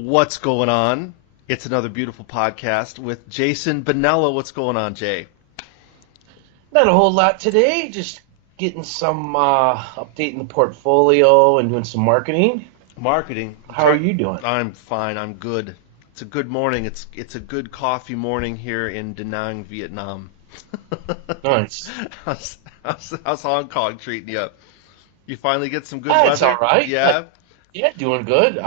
What's going on? It's another beautiful podcast with Jason Bonello. What's going on, Jay? Not a whole lot today. Just getting some updating the portfolio and doing some marketing. Marketing. How are you doing? I'm fine. I'm good. It's a good morning. It's a good coffee morning here in Da Nang, Vietnam. Nice. How's Hong Kong treating you? You finally get some good It's all weather? right. Yeah. Yeah, doing good.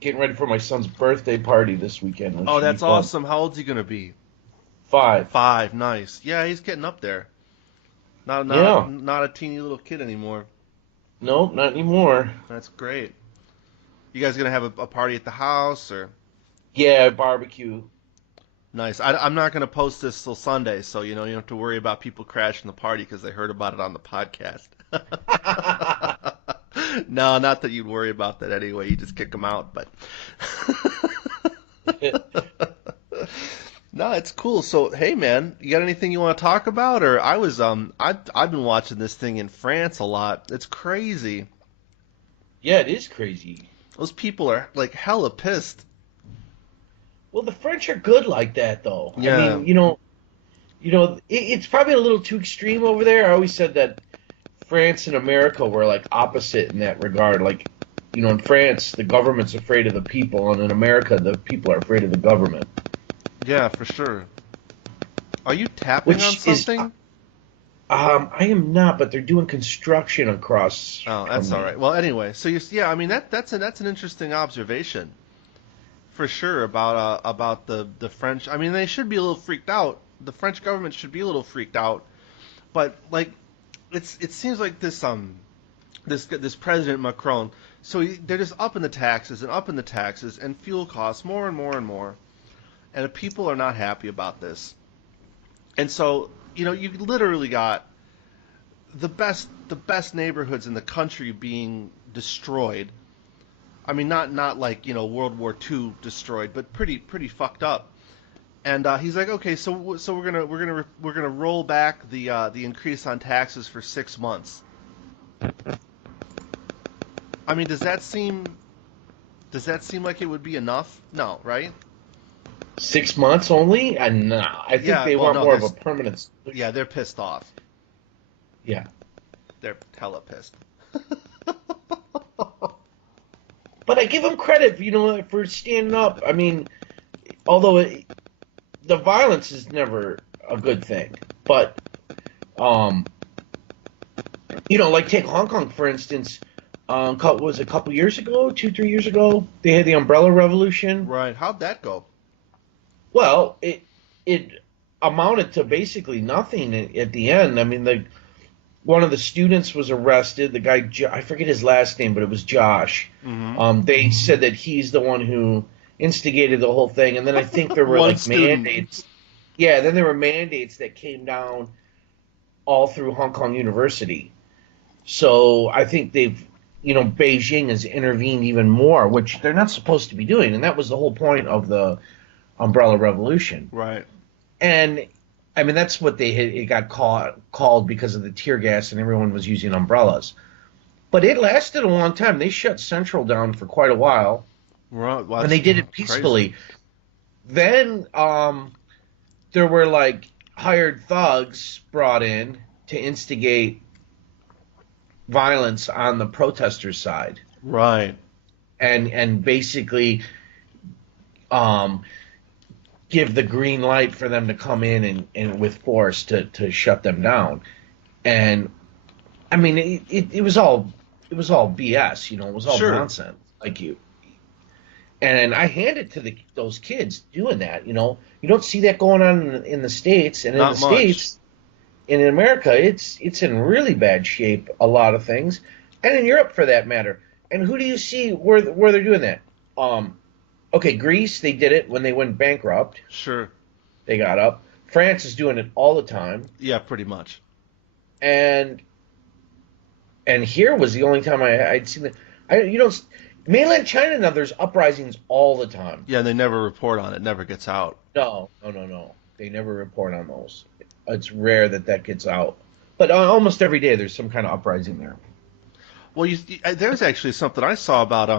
Getting ready for my son's birthday party this weekend, which Oh, should be that's fun. awesome. How old's he gonna be? 5. 5. Nice. Yeah, he's getting up there. Yeah. Not a teeny little kid anymore. No, not anymore. That's great. You guys gonna have a party at the house or? Yeah, barbecue. Nice. I'm not gonna post this till Sunday, so you don't have to worry about people crashing the party because they heard about it on the podcast. No, not that you'd worry about that anyway. You just kick them out, but no, it's cool. So, hey, man, you got anything you want to talk about? Or I've been watching this thing in France a lot. It's crazy. Yeah, it is crazy. Those people are like hella pissed. Well, the French are good like that, though. I Yeah, mean, it's probably a little too extreme over there. I always said that France and America were like opposite in that regard. Like, in France, the government's afraid of the people, and in America, the people are afraid of the government. yeah, for sure. Are you tapping on Which is, something? I am not, but they're doing construction across Oh, from that's all me. right. Well, anyway, so yeah, I mean that's an interesting observation for sure about the French. I mean, they should be a little freaked out. The French government should be a little freaked out, but like it seems like this President Macron. So they're just upping the taxes and upping the taxes, and fuel costs more and more and more, and the people are not happy about this. And so you literally got the best neighborhoods in the country being destroyed. I mean, not like World War II destroyed, but pretty fucked up. And he's like, okay, so we're gonna roll back the increase on taxes for 6 months. I mean, does that seem like it would be enough? No, right? 6 months only? And no, I think Yeah, they well, want no, more of a permanent yeah, solution. they're pissed off. Yeah. They're hella pissed. But I give them credit, for standing up. I mean, although the violence is never a good thing, but um, like take Hong Kong for instance. Was it a couple years ago, 2, 3 years ago? They had the Umbrella Revolution. Right? How'd that go? Well, it amounted to basically nothing at the end. I mean, one of the students was arrested. The guy, I forget his last name, but it was Josh. Mm-hmm. They said that he's the one who instigated the whole thing, and then I think there were One like student. mandates. Yeah, then there were mandates that came down all through Hong Kong University. So I think Beijing has intervened even more, which they're not supposed to be doing, and that was the whole point of the Umbrella Revolution. Right. And I mean, that's what it got called because of the tear gas and everyone was using umbrellas. But it lasted a long time. They shut Central down for quite a while, Right. Well, and that's they did it crazy. peacefully. Then there were like hired thugs brought in to instigate violence on the protesters' side, Right. and basically um, give the green light for them to come in and with force to shut them down. And I mean, it was all BS, it was all Sure. nonsense. And I hand it to those kids doing that. You don't see that going on in the States, and in the Not much. States, and in America, it's in really bad shape. A lot of things, and in Europe for that matter. And who do you see where they're doing that? Okay, Greece, they did it when they went bankrupt. Sure. They got up. France is doing it all the time, Yeah, pretty much. and here was the only time I'd seen it. Mainland China now there's uprisings all the time. Yeah, they never report on it. Never gets out. No, no, no, no. They never report on those. It's rare that gets out. But almost every day there's some kind of uprising there. Well, there's actually something I saw about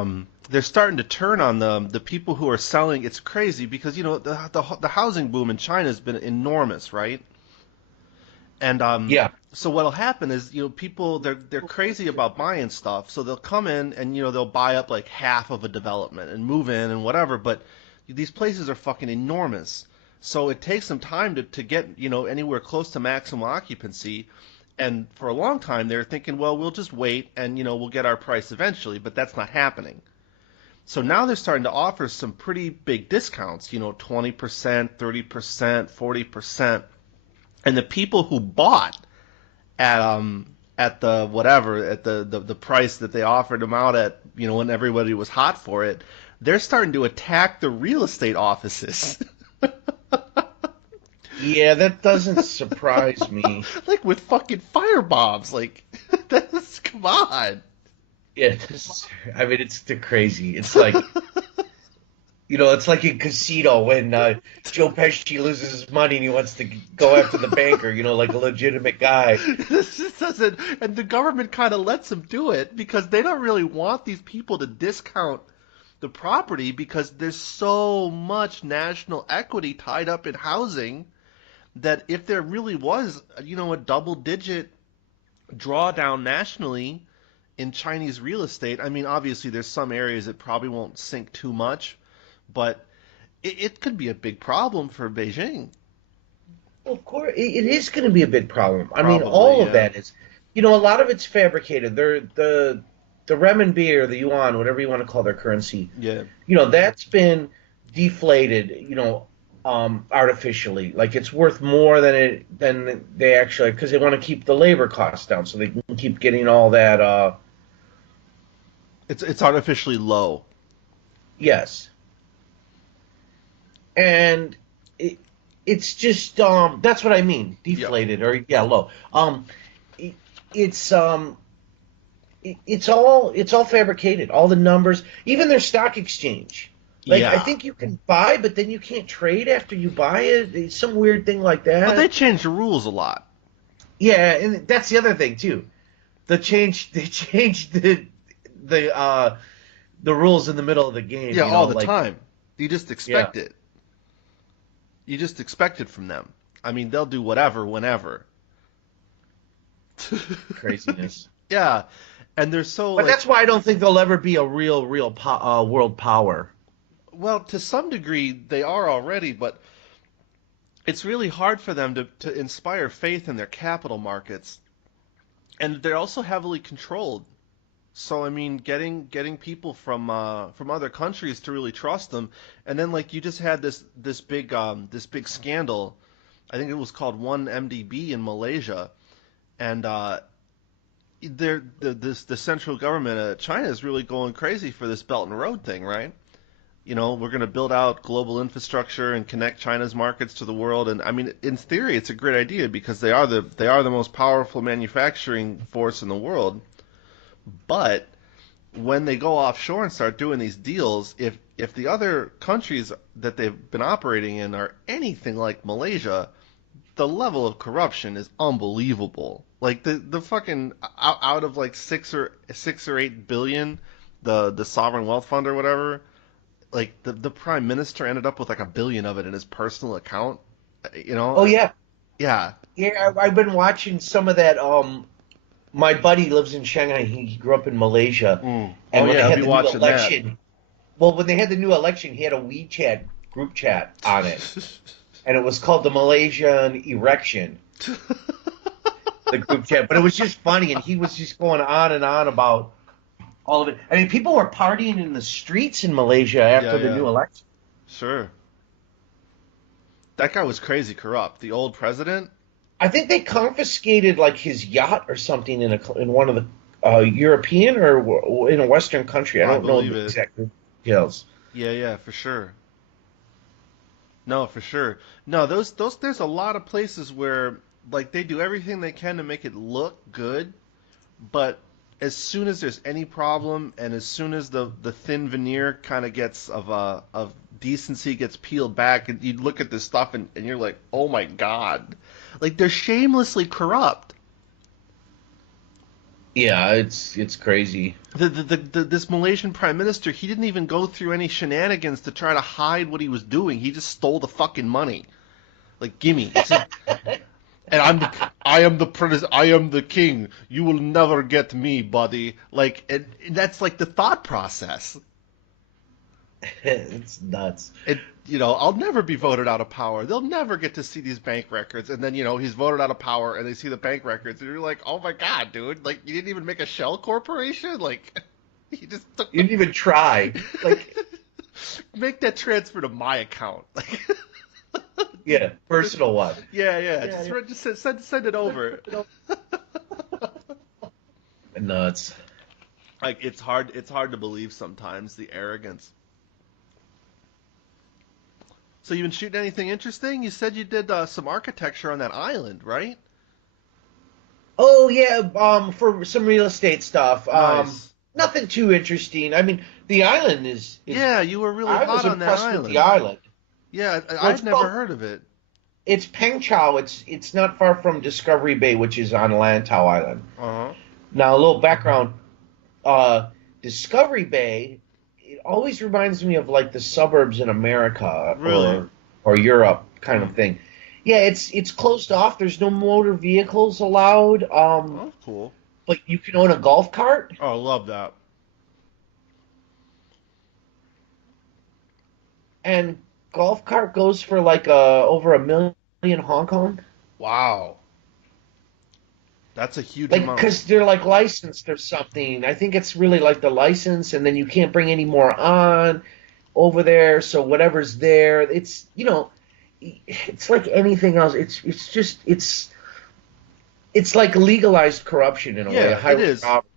they're starting to turn on the people who are selling. It's crazy because the housing boom in China has been enormous, right? And Yeah. so what'll happen is people they're crazy about buying stuff, so they'll come in and they'll buy up like half of a development and move in and whatever. But these places are fucking enormous, so it takes them time to get anywhere close to maximum occupancy. And for a long time they're thinking, well, we'll just wait and we'll get our price eventually, but that's not happening. So now they're starting to offer some pretty big discounts, 20%, 30%, 40%. And the people who bought at the whatever at the price that they offered them out at, when everybody was hot for it, they're starting to attack the real estate offices. Yeah, that doesn't surprise me. Like with fucking firebombs. Like that's come on. Yeah, I mean, it's the crazy. It's like, it's like in Casino when Joe Pesci loses his money and he wants to go after the banker, like a legitimate guy. This just doesn't, and the government kind of lets them do it because they don't really want these people to discount the property because there's so much national equity tied up in housing that if there really was, a double-digit drawdown nationally in Chinese real estate, I mean, obviously there's some areas that probably won't sink too much, but it could be a big problem for Beijing. Well, of course, it is going to be a big problem. I mean, Probably, all of yeah. that is, a lot of it's fabricated. The renminbi or the yuan, whatever you want to call their currency, Yeah. that's been deflated, artificially. Like it's worth more than they actually, because they want to keep the labor costs down, so they can keep getting all that. It's artificially low. Yes, and it's just that's what I mean, Yep. deflated or yeah, low. It, it's it's all fabricated. All the numbers, even their stock exchange. Like I Yeah. think you can buy, but then you can't trade after you buy it. It's some weird thing like But they that. changed the rules a lot. Yeah, and that's the other thing too. They changed the rules in the middle of the game. Yeah, all the Like time. You just yeah, expect it. You just expect it from them. I mean, they'll do whatever, whenever. craziness. Yeah, and they're so But like, that's why I don't think they'll ever be a world power. well, to some degree they are already, but it's really hard for them to inspire faith in their capital markets, and they're also heavily controlled. So I mean, getting people from other countries to really trust them, and then like you just had this big scandal. I think it was called 1MDB in Malaysia, and the central government of China is really going crazy for this Belt and Road thing, right? We're going to build out global infrastructure and connect China's markets to the world. And I mean, in theory, it's a great idea because they are the most powerful manufacturing force in the world. But when they go offshore and start doing these deals, if the other countries that they've been operating in are anything like Malaysia, the level of corruption is unbelievable. Like the fucking out of like 6 or 8 billion, the sovereign wealth fund or whatever, like the prime minister ended up with like 1 billion of it in his personal account. Oh yeah, Yeah. yeah. I've been watching some of that. My buddy lives in Shanghai. He grew up in Malaysia, Mm. Oh and when yeah, they I'll had be the new watching that. election, well, when they had the new election, he had a WeChat group chat on it, and it was called the Malaysian Erection, the group chat. But it was just funny, and he was just going on and on about all of it. I mean, people were partying in the streets in Malaysia Yeah, after the yeah, new election. sure. That guy was crazy corrupt. The old president. I think they confiscated like his yacht or something in one of the European or in a Western country. I I don't know believe the it. exact details. Yeah, yeah, for sure. No, for sure. No, those there's a lot of places where like they do everything they can to make it look good, but as soon as there's any problem and as soon as the thin veneer kind of gets of decency gets peeled back and you look at this stuff and you're like, "Oh my God." Like they're shamelessly corrupt. Yeah, it's crazy. This Malaysian prime minister, he didn't even go through any shenanigans to try to hide what he was doing. He just stole the fucking money. Like, gimme. And I am the king. You will never get me, buddy. Like, and that's like the thought process. It's nuts. And I'll never be voted out of power. They'll never get to see these bank records. And then he's voted out of power, and they see the bank records, and you're like, oh my god, dude! Like, you didn't even make a shell corporation. Like, you just took You didn't even try. Like, make that transfer to my account. Like, yeah, personal one. yeah. Just send it over. Nuts. Like, it's hard to believe sometimes, the arrogance. So you've been shooting anything interesting? You said you did some architecture on that island, right? Oh yeah, for some real estate stuff. Nice. Nothing too interesting. I mean, the island is Yeah, you were really I was hot on that impressed with island. the island. Yeah, Well, I'd it's never called heard of it. it's Peng Chau. It's not far from Discovery Bay, which is on Lantau Island. Uh-huh. Now, a little background. Discovery Bay, it always reminds me of like the suburbs in America Really? or Europe kind of thing. Yeah, it's closed off. There's no motor vehicles allowed. Oh, cool. But you can own a golf cart. Oh, I love that. And golf cart goes for like over $1 million Hong Kong. Wow. That's a huge Like, amount. because they're like licensed or something. I think it's really like the license, and then you can't bring any more on over there. So whatever's there, it's like anything else. It's like legalized corruption in a way. Yeah, A it highway is. robbery.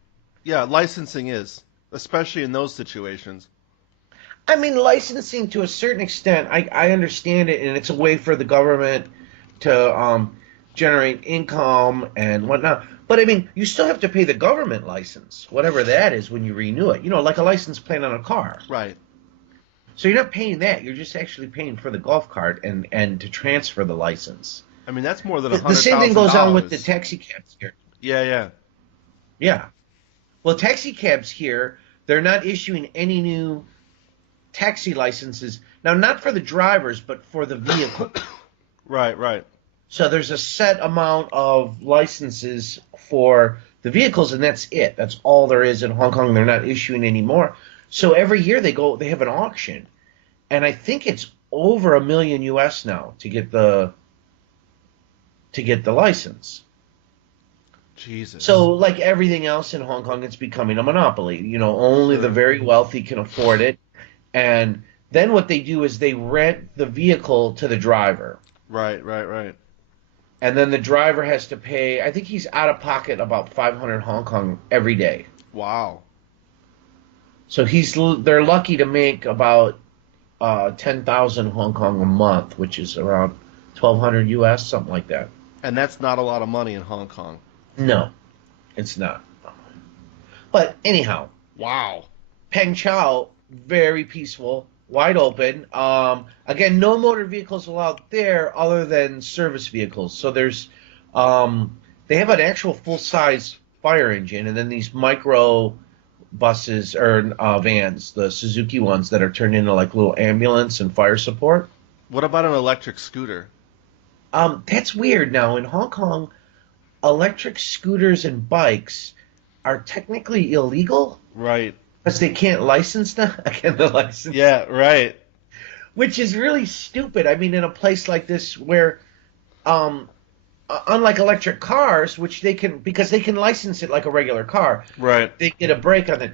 Yeah, licensing is, especially in those situations. I mean, licensing to a certain extent, I understand it, and it's a way for the government to generate income and whatnot. But I mean, you still have to pay the government license, whatever that is, when you renew it. Like a license plate on a car. Right. So you're not paying that. You're just actually paying for the golf cart and to transfer the license. I mean, that's more than The same thing goes on with the $100,000. taxi cabs here. Yeah. Yeah. Well, taxi cabs here, they're not issuing any new taxi licenses. Now, not for the drivers, but for the vehicle. Right. So there's a set amount of licenses for the vehicles, and that's it. That's all there is in Hong Kong. They're not issuing any more. So every year they have an auction, and I think it's over $1 million US now to get the license. Jesus. So like everything else in Hong Kong, it's becoming a monopoly. Only the very wealthy can afford it, and then what they do is they rent the vehicle to the driver. Right. And then the driver has to pay, I think he's out of pocket about 500 Hong Kong every day. Wow. So they're lucky to make about 10,000 Hong Kong a month, which is around 1,200 US, something like that. And that's not a lot of money in Hong Kong. No, it's not. But anyhow, Wow. Peng Chau, very peaceful, wide open. Again, no motor vehicles allowed there other than service vehicles. So there's, they have an actual full-size fire engine, and then these micro buses or vans, the Suzuki ones that are turned into like little ambulance and fire support. What about an electric scooter? That's weird. Now in Hong Kong, electric scooters and bikes are technically illegal. Right. Because they can't license them. Again, the license. Yeah, right. Which is really stupid. I mean, in a place like this where, unlike electric cars, which because they can license it like a regular car, Right. they get a break on it.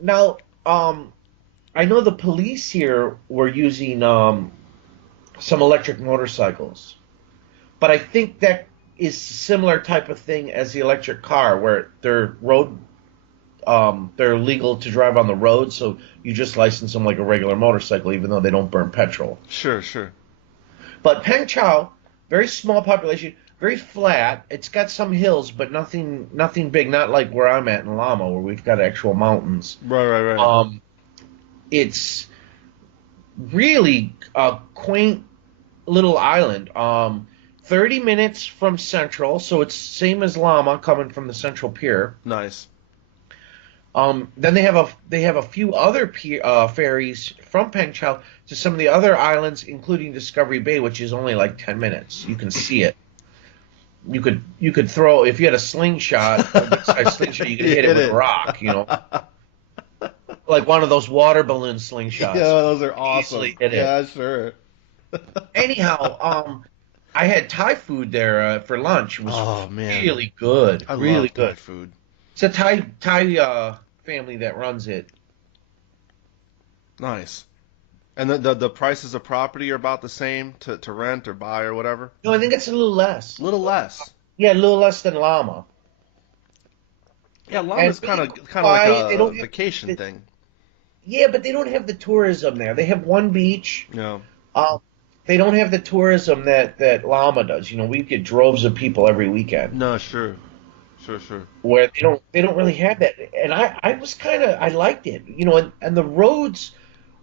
Now, I know the police here were using some electric motorcycles, but I think that is a similar type of thing as the electric car, where they're legal to drive on the road, so you just license them like a regular motorcycle, even though they don't burn petrol. Sure. But Peng Chau, very small population, very flat. It's got some hills, but nothing big. Not like where I'm at in Lama, where we've got actual mountains. Right. It's really a quaint little island. 30 minutes from Central, so it's same as Lama coming from the Central Pier. Nice. Then they have a few other ferries from Pengchao to some of the other islands, including Discovery Bay, which is only like 10 minutes. You can see it. You could throw if you had a slingshot, you could hit it with a rock, like one of those water balloon slingshots. Yeah, those are awesome. Easily hit it. Yeah, sure. Anyhow, I had Thai food there for lunch. It was really good. I really love good Thai food. It's a Thai family that runs it. Nice. And the prices of property are about the same to rent or buy or whatever? No, I think it's a little less. A little less. Yeah, a little less than Lama. Yeah, Lama's kind of like a vacation thing. Yeah, but they don't have the tourism there. They have one beach. Yeah. They don't have the tourism that Lama does. We get droves of people every weekend. No, sure. Sure. Where they don't really have that. And I liked it. And the roads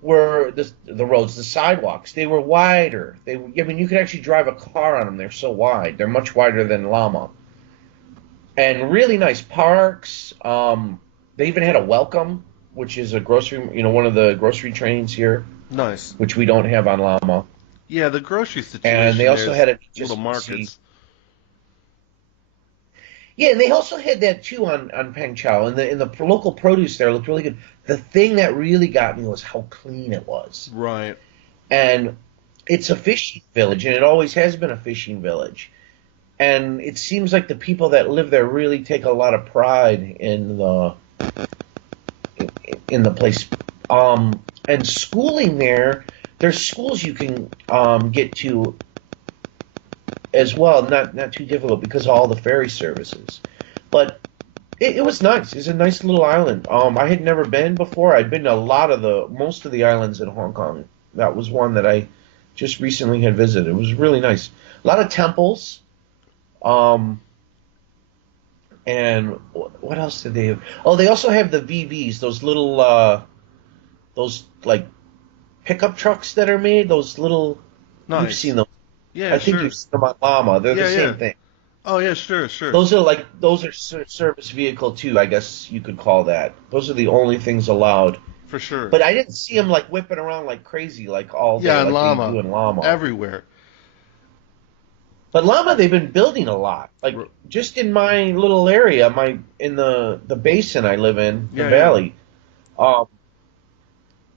were the sidewalks, they were wider. You could actually drive a car on them. They're so wide. They're much wider than Lama. And really nice parks. They even had a welcome, which is a grocery, one of the grocery trains here. Nice. Which we don't have on Lama. Yeah, the grocery situation. And they also had little markets. Yeah, and they also had that too on Pengchao, and the local produce there looked really good. The thing that really got me was how clean it was. Right. And it's a fishing village, and it always has been a fishing village. And it seems like the people that live there really take a lot of pride in the place. And schooling there's schools you can get to as well, not too difficult because of all the ferry services. But it was nice. It's a nice little island. I had never been before. I'd been to most of the islands in Hong Kong. That was one that I just recently had visited. It was really nice. A lot of temples. And what else did they have? Oh, they also have the VVs, those little, those like pickup trucks that are made. Those little, nice. You've seen them. Yeah, I think you've seen them on Llama. They're the same thing. Oh yeah, sure. Those are service vehicle too, I guess you could call that. Those are the only things allowed. For sure. But I didn't see them like whipping around like crazy, like all day, like Llama. they do in Llama. Everywhere. But Llama, they've been building a lot. Like just in my little area, in the basin I live in, the valley.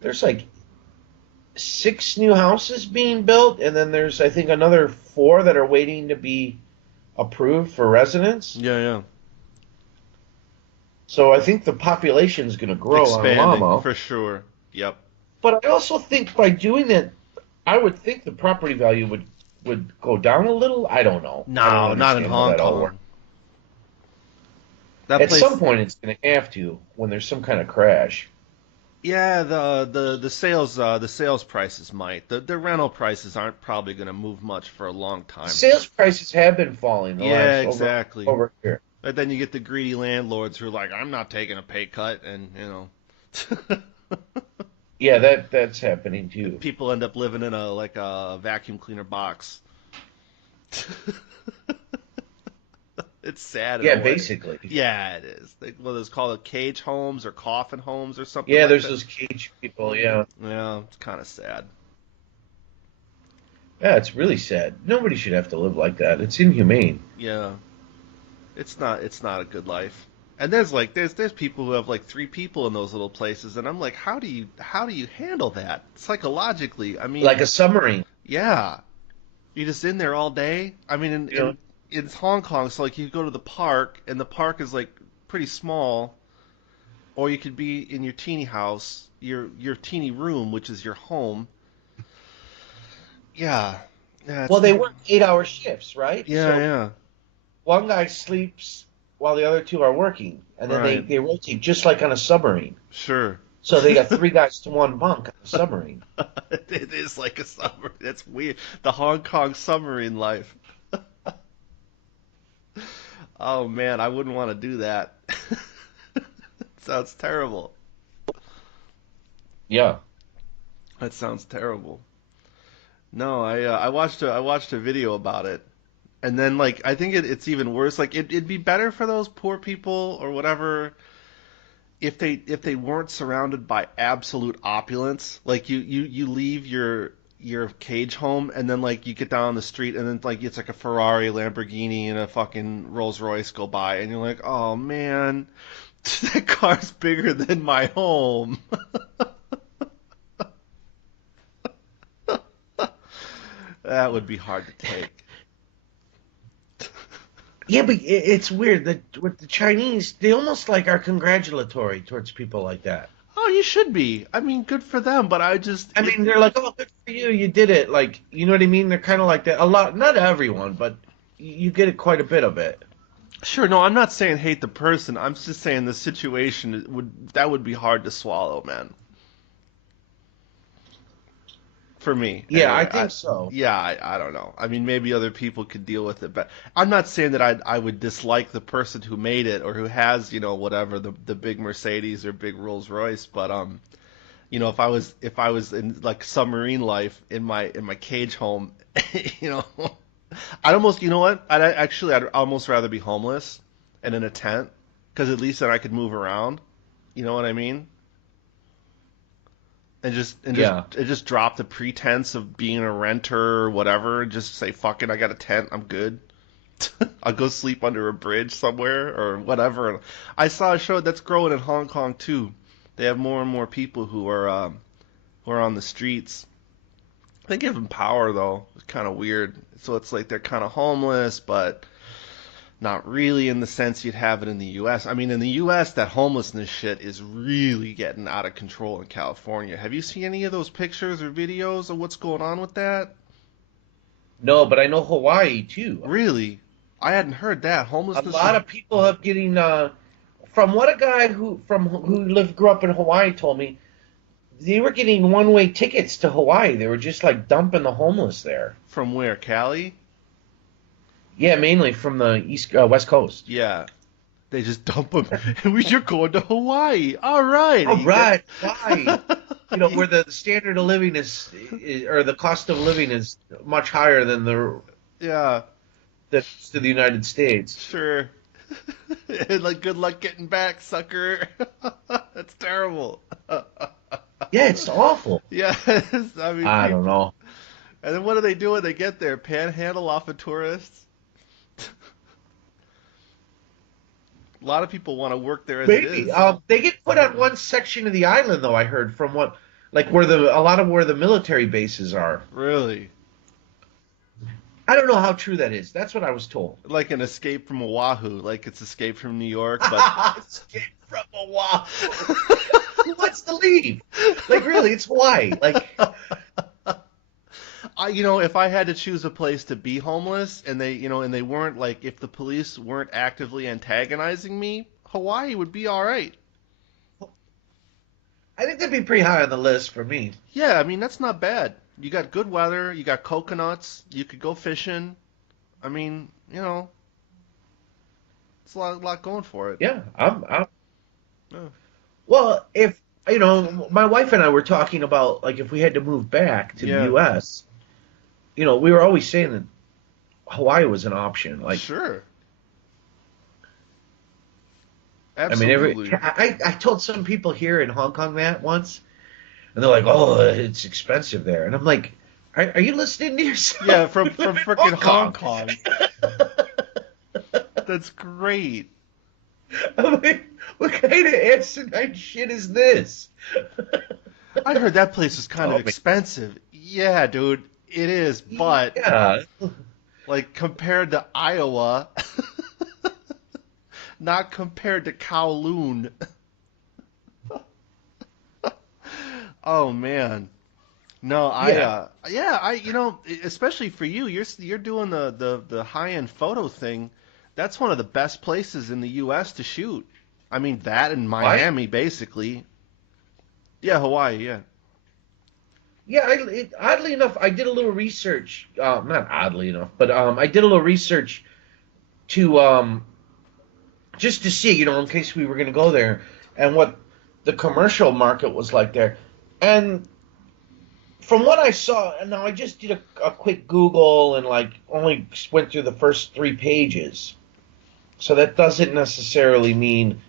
There's like 6 new houses being built, and then there's I think another 4 that are waiting to be approved for residents. Yeah. So I think the population is going to grow Expanding, on Llama. for sure. Yep. But I also think by doing that, I would think the property value would go down a little. I don't know. No, not in Hong Kong. At some point, it's going to have to when there's some kind of crash. Yeah, the sales prices might. The rental prices aren't probably going to move much for a long time. Sales prices have been falling. Exactly. Over here. But then you get the greedy landlords who are like, I'm not taking a pay cut, and Yeah, that's happening too. People end up living in a vacuum cleaner box. It's sad. Yeah, basically. Yeah, it is. It's called cage homes or coffin homes or something. Yeah, there's those cage people. Yeah. Yeah, it's kind of sad. Yeah, it's really sad. Nobody should have to live like that. It's inhumane. Yeah, it's not a good life. And there's people who have like 3 people in those little places, and I'm like, how do you handle that psychologically? I mean, like a submarine. Yeah, you're just in there all day. I mean, in Hong Kong, so like you go to the park, and the park is like pretty small, or you could be in your teeny house, your teeny room, which is your home. Yeah. Well, they work 8-hour shifts, right? Yeah. One guy sleeps while the other 2 are working, and then they rotate just like on a submarine. Sure. So they got 3 guys to 1 bunk on a submarine. It is like a submarine. That's weird. The Hong Kong submarine life. Oh man, I wouldn't want to do that. Sounds terrible. Yeah. That sounds terrible. No, I watched a video about it, And then like I think it's even worse. Like it'd be better for those poor people or whatever if they weren't surrounded by absolute opulence. Like you leave your cage home and then like you get down on the street and then like it's like a Ferrari, Lamborghini, and a fucking Rolls Royce go by and you're like, oh man, that car's bigger than my home. That would be hard to take. Yeah, but it's weird that with the Chinese, they almost like are congratulatory towards people like that. Oh, you should be. I mean, good for them, but I mean, they're like, "Oh, good for you, you did it." Like, you know what I mean? They're kind of like that. A lot, not everyone, but you get it quite a bit of it. sure. No, I'm not saying hate the person. I'm just saying the situation would be hard to swallow, man. For me, Yeah, I anyway. think so. Yeah, I don't know. I mean, maybe other people could deal with it, but I'm not saying that I would dislike the person who made it or who has, whatever the big Mercedes or big Rolls Royce, but if I was in like submarine life in my cage home, you know, I'd almost, you know what? I'd almost rather be homeless and in a tent because at least then I could move around. You know what I mean? Yeah. And just drop the pretense of being a renter or whatever. And just say fuck it, I got a tent, I'm good. I'll go sleep under a bridge somewhere or whatever. I saw a show that's growing in Hong Kong too. They have more and more people who are on the streets. They give them power though. It's kind of weird. So it's like they're kind of homeless, but not really in the sense you'd have it in the U.S. I mean, in the U.S., that homelessness shit is really getting out of control in California. Have you seen any of those pictures or videos of what's going on with that? No, but I know Hawaii too. Really? I hadn't heard that. A Homelessness is lot of people have getting from what a guy who grew up in Hawaii told me, they were getting one-way tickets to Hawaii. They were just like dumping the homeless there. from where? Cali? Yeah, mainly from the West Coast. Yeah. They just dump them. You're going to Hawaii. All right. All right, Hawaii. You know, where the standard of living is, or the cost of living is much higher than Yeah, to the United States. sure. Like, good luck getting back, sucker. That's terrible. Yeah, it's awful. Yeah, I mean, I don't know. and then what do they do when they get there? Panhandle off of tourists? A lot of people want to work there as it Maybe. is. They get put on one section of the island, though. I heard from what, like a lot of where the military bases are. Really? I don't know how true that is. That's what I was told. Like an Escape from Oahu, like it's Escape from New York, but Escape from Oahu. Who wants to leave? Like, really, it's Hawaii. Like, if I had to choose a place to be homeless and they weren't like, if the police weren't actively antagonizing me, Hawaii would be all right. I think that'd be pretty high on the list for me. Yeah, I mean, that's not bad. You got good weather, you got coconuts, you could go fishing. I mean, it's a lot going for it. Yeah, I'm. Yeah. Well, if my wife and I were talking about like if we had to move back to Yeah. the U.S. We were always saying that Hawaii was an option. Like, Sure. I mean, Absolutely. I told some people here in Hong Kong that once, and they're like, "Oh, it's expensive there," and I'm like, "Are you listening to yourself?" Yeah, from We live in freaking Hong Kong. That's great. I'm like, what kind of asinine shit is this? I heard that place is kind Oh, of expensive. Yeah, dude, it is, but Yeah. like compared to Iowa, not compared to Kowloon. Oh man. No, especially for you, you're doing the high-end photo thing. That's one of the best places in the U.S. to shoot. I mean, that and Miami, basically. Yeah, Hawaii, yeah. Yeah, oddly enough, I did a little research. Not oddly enough, but I did a little research to just to see, in case we were going to go there, and what the commercial market was like there. And from what I saw, now I just did a quick Google and like only went through the first 3 pages. So that doesn't necessarily mean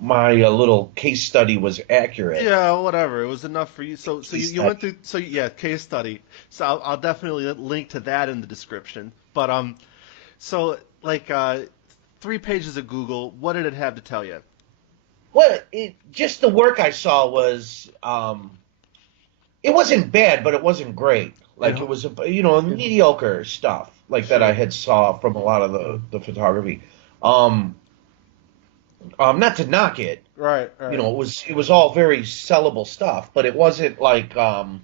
my little case study was accurate. Yeah, whatever. It was enough for you. So Case you went study. through. So yeah, case study. So I'll definitely link to that in the description. But so like 3 pages of Google. What did it have to tell you? Well, just the work I saw was it wasn't bad, but it wasn't great. Like it was mediocre stuff like that I Sure. had saw from a lot of the photography. Um, not to knock it, Right. Right. it was all very sellable stuff, but it wasn't like I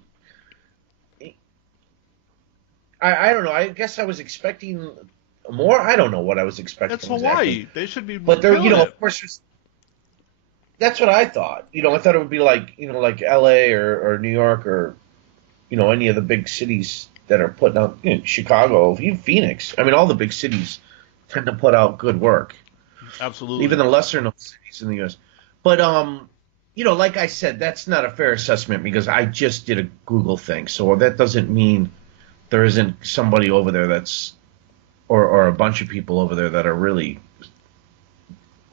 don't know. I guess I was expecting more. I don't know what I was It's expecting exactly. Hawaii. They should be But there, killing it. of course, that's what I thought. I thought it would be like, like L.A. or New York or, any of the big cities that are putting out, Chicago, even Phoenix. I mean, all the big cities tend to put out good work, even Absolutely. the lesser known cities in the U.S. But, like I said, that's not a fair assessment because I just did a Google thing. So that doesn't mean there isn't somebody over there or a bunch of people over there that are really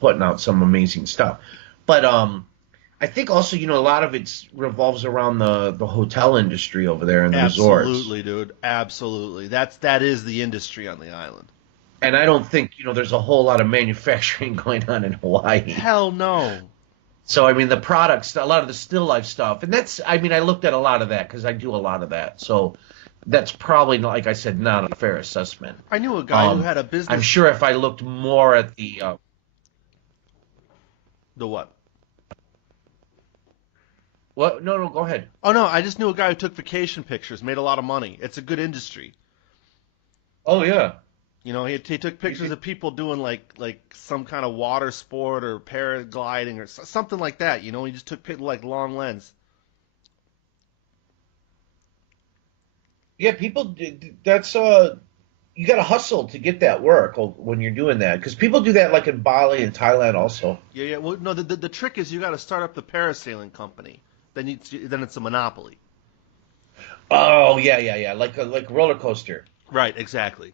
putting out some amazing stuff. But I think also, a lot of it revolves around the hotel industry over there and the resorts. Absolutely, dude. Absolutely. That is the industry on the island. And I don't think, there's a whole lot of manufacturing going on in Hawaii. Hell no. So, I mean, the products, a lot of the still life stuff, and I mean, I looked at a lot of that because I do a lot of that. So that's probably, like I said, not a fair assessment. I knew a guy who had a I'm business. sure if I looked more at The what? what? No, no, go ahead. Oh no, I just knew a guy who took vacation pictures, made a lot of money. It's a good industry. Oh, yeah. He took pictures of people doing like some kind of water sport or paragliding or something like that. He just took like long lens. Yeah, people, that's, you got to hustle to get that work when you're doing that because people do that like in Bali and Thailand also. Yeah, yeah. Well, no, the trick is you got to start up the parasailing company. Then it's a monopoly. Oh, yeah, yeah, yeah, like roller coaster. Right, exactly. You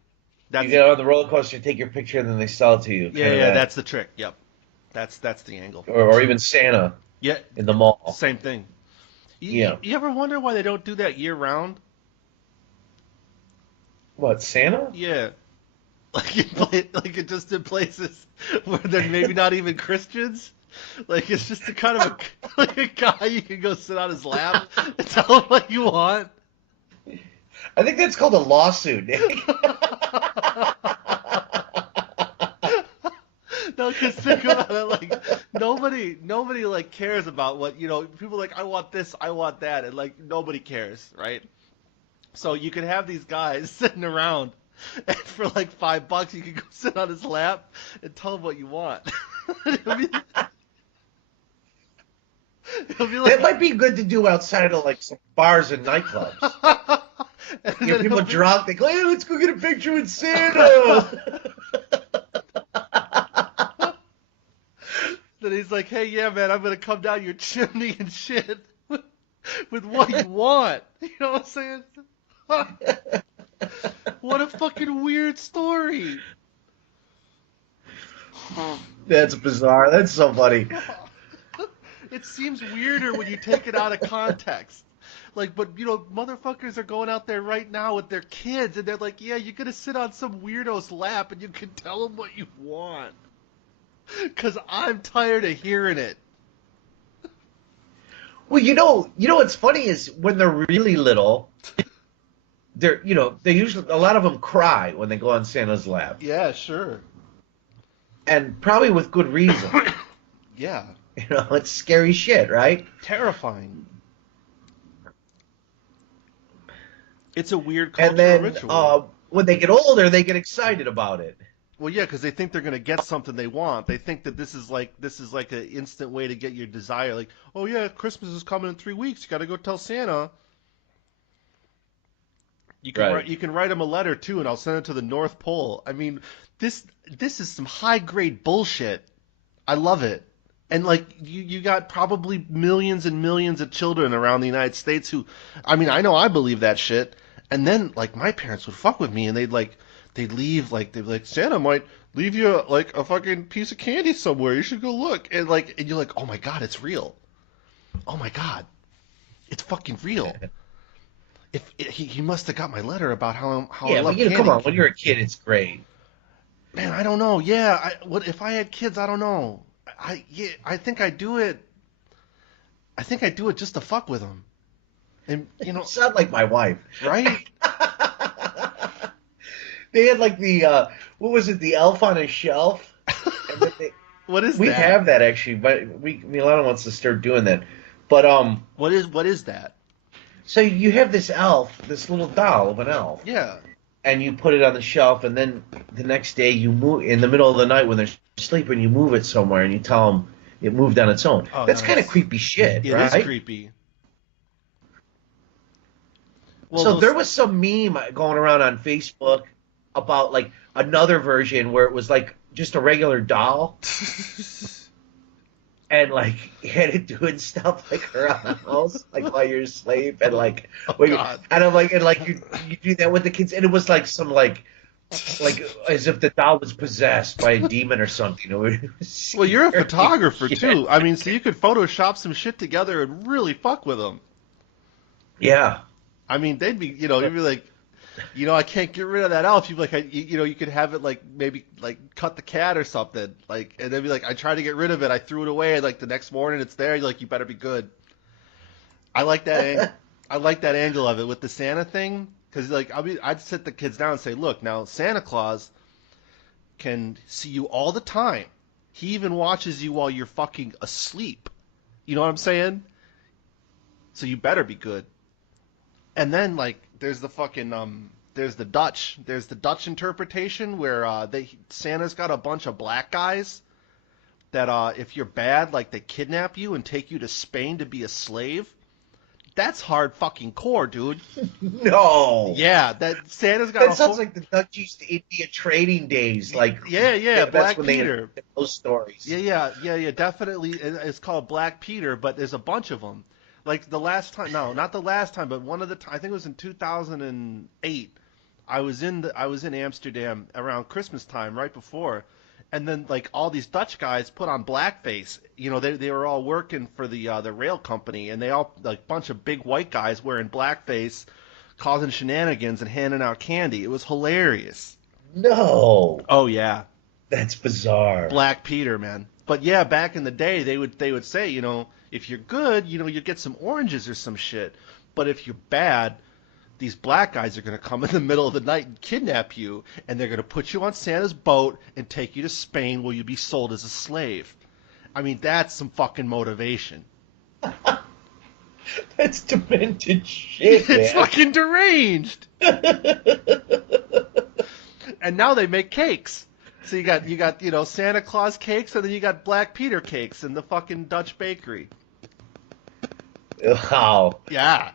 That's get on the roller coaster, take your picture, and then they sell it to you, Yeah, kind of yeah. that. That's the trick. Yep. That's the angle. Or even Santa Yeah, in the mall. same thing. You, Yeah. you ever wonder why they don't do that year round? What, Santa? Yeah, just in places where they're maybe not even Christians. Like it's just a kind of like a guy you can go sit on his lap and tell him what you want. I think that's called a lawsuit, Nick. No, because think about it, like nobody like cares about what People are like I want this, I want that, and like nobody cares, right? So you can have these guys sitting around, and for like $5, you can go sit on his lap and tell him what you want. it'll, be, it'll be That like, might be good to do outside of like some bars and nightclubs. and then People he'll be, drunk, they go, hey, let's go get a picture with Santa. then he's like, hey, yeah, man, I'm gonna come down your chimney and shit with what you want. You know what I'm saying? What a fucking weird story. That's bizarre. That's so funny. It seems weirder when you take it out of context. Like, but motherfuckers are going out there right now with their kids, and they're like, "Yeah, you're gonna sit on some weirdo's lap, and you can tell them what you want." Cause I'm tired of hearing it. Well, what's funny is when they're really little, they usually a lot of them cry when they go on Santa's lap, Yeah, sure. and probably with good reason. Yeah, It's scary shit, right? terrifying. It's a weird And cultural then ritual. when they get older, they get excited about it. Well, yeah, because they think they're gonna get something they want. They think that this is like an instant way to get your desire. Like, oh yeah, Christmas is coming in 3 weeks. You got to go tell Santa. Right. You can write him a letter too, and I'll send it to the North Pole. I mean, this is some high grade bullshit. I love it. And like you got probably millions and millions of children around the United States who, I mean, I know I believe that shit. And then like my parents would fuck with me, and they'd leave like they'd be like Santa might leave you like a fucking piece of candy somewhere. You should go look. And you're like, oh my god, it's real. Oh my god, it's fucking real. He must have got my letter about how I Yeah, but love come candy. on, when you're a kid, it's great. Man, I don't know. Yeah, what if I had kids? I don't know. I think I do it. I think I do it just to fuck with them. And You sound like my wife. right? They had like what was it, the Elf on a Shelf? And then What is we that? have that actually, but Milana wants to start doing that. But What is that? so you have this elf, this little doll of an elf, Yeah. and you put it on the shelf, and then the next day you move in the middle of the night when they're sleeping, you move it somewhere, and you tell them it moved on its own. Oh, That's kind of nice. creepy shit, It right? is creepy. Well, So there was some meme going around on Facebook about like another version where it was like just a regular doll and like you had it doing stuff like around the house, like while you're asleep, and like God. and I'm like, and like you do that with the kids, and it was like some like as if the doll was possessed by a demon or something. It was Well, you're a scary photographer shit. too. I mean, so you could Photoshop some shit together and really fuck with them. Yeah. I mean, they'd be, you'd be like, I can't get rid of that elf. You'd be like, you could have it like maybe like cut the cat or something, like, and they'd be like, I tried to get rid of it, I threw it away, and like the next morning it's there. You're like, you better be good. I like that. I like that angle of it with the Santa thing, because like I'd sit the kids down and say, look, now Santa Claus can see you all the time. He even watches you while you're fucking asleep. You know what I'm saying? So you better be good. And then like there's the fucking there's the Dutch interpretation where Santa's got a bunch of black guys that if you're bad, like they kidnap you and take you to Spain to be a slave. That's hard fucking core, dude. No. Yeah, that Santa's got That a sounds whole, like the Dutch East India trading days. Like yeah, that's Black when Peter. they those stories. Yeah, definitely. It's called Black Peter, but there's a bunch of them. Like the last time, no, not the last time, but one of the I think it was in 2008. I was in Amsterdam around Christmas time, right before, and then like all these Dutch guys put on blackface. They were all working for the rail company, and they all like bunch of big white guys wearing blackface, causing shenanigans and handing out candy. It was hilarious. No, Oh yeah. that's bizarre. Black Peter, man. But yeah, back in the day, they would say, if you're good, you get some oranges or some shit. But if you're bad, these black guys are gonna come in the middle of the night and kidnap you, and they're gonna put you on Santa's boat and take you to Spain, where you'll be sold as a slave. I mean, that's some fucking motivation. That's demented shit, man. It's fucking deranged. And now they make cakes. So you got Santa Claus cakes, and then you got Black Peter cakes in the fucking Dutch bakery. Wow. Yeah.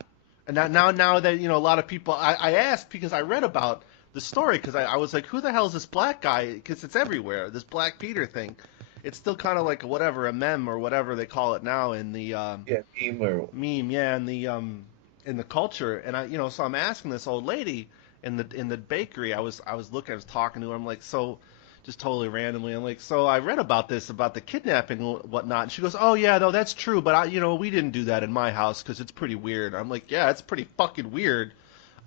And now that a lot of people, I asked because I read about the story, because I was like, who the hell is this black guy? Because it's everywhere. This Black Peter thing. It's still kind of like a meme or whatever they call it now in the meme, yeah, in the culture. And so I'm asking this old lady in the bakery. I was talking to her. I'm like, so just totally randomly. I'm like, so I read about the kidnapping and whatnot. And she goes, oh yeah, no, that's true, but we didn't do that in my house because it's pretty weird. I'm like, yeah, it's pretty fucking weird.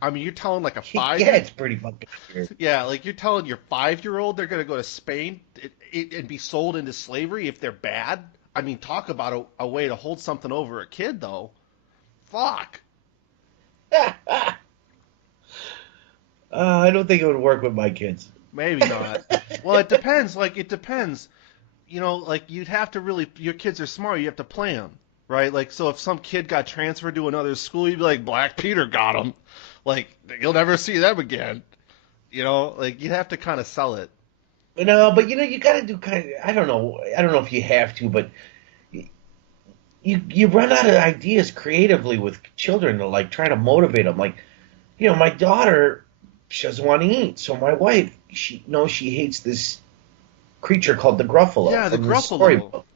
I mean, you're telling like a 5. Yeah, it's pretty fucking weird. Yeah, like you're telling your 5-year-old they're gonna go to Spain and be sold into slavery if they're bad. I mean, talk about a way to hold something over a kid, though. Fuck. I don't think it would work with my kids. Maybe not. Well, it depends. Like, it depends. Like, you'd have to really... Your kids are smart. You have to play them, right? Like, so if some kid got transferred to another school, you'd be like, Black Peter got him. Like, you'll never see them again. Like, you'd have to kind of sell it. No, but you got to do kind of... I don't know if you have to, but... You run out of ideas creatively with children to, like, try to motivate them. Like, my daughter... She doesn't want to eat. So my wife, she hates this creature called the Gruffalo. Yeah, the from Gruffalo. storybook.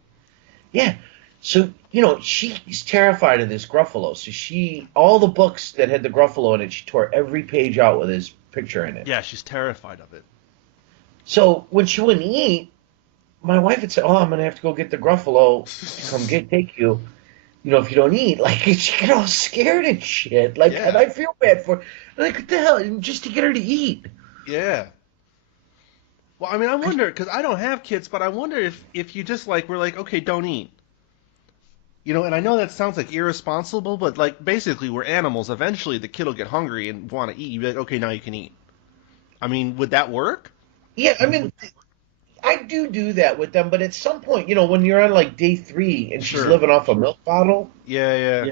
Yeah. So, she's terrified of this Gruffalo. So all the books that had the Gruffalo in it, she tore every page out with his picture in it. Yeah, she's terrified of it. So when she wouldn't eat, my wife would say, "Oh, I'm gonna have to go get the Gruffalo to come take you. If you don't eat." Like, she get all scared and shit. Like, Yeah. and I feel bad for her. Like, what the hell? And just to get her to eat. Yeah. Well, I mean, I wonder, because I don't have kids, but I wonder if you just we're like, okay, don't eat. And I know that sounds like irresponsible, but basically we're animals. Eventually the kid will get hungry and want to eat. You'd be like, okay, now you can eat. I mean, would that work? Yeah, I mean, I do that with them, but at some point, when you're on day 3 and she's Sure. living off a milk bottle. Yeah.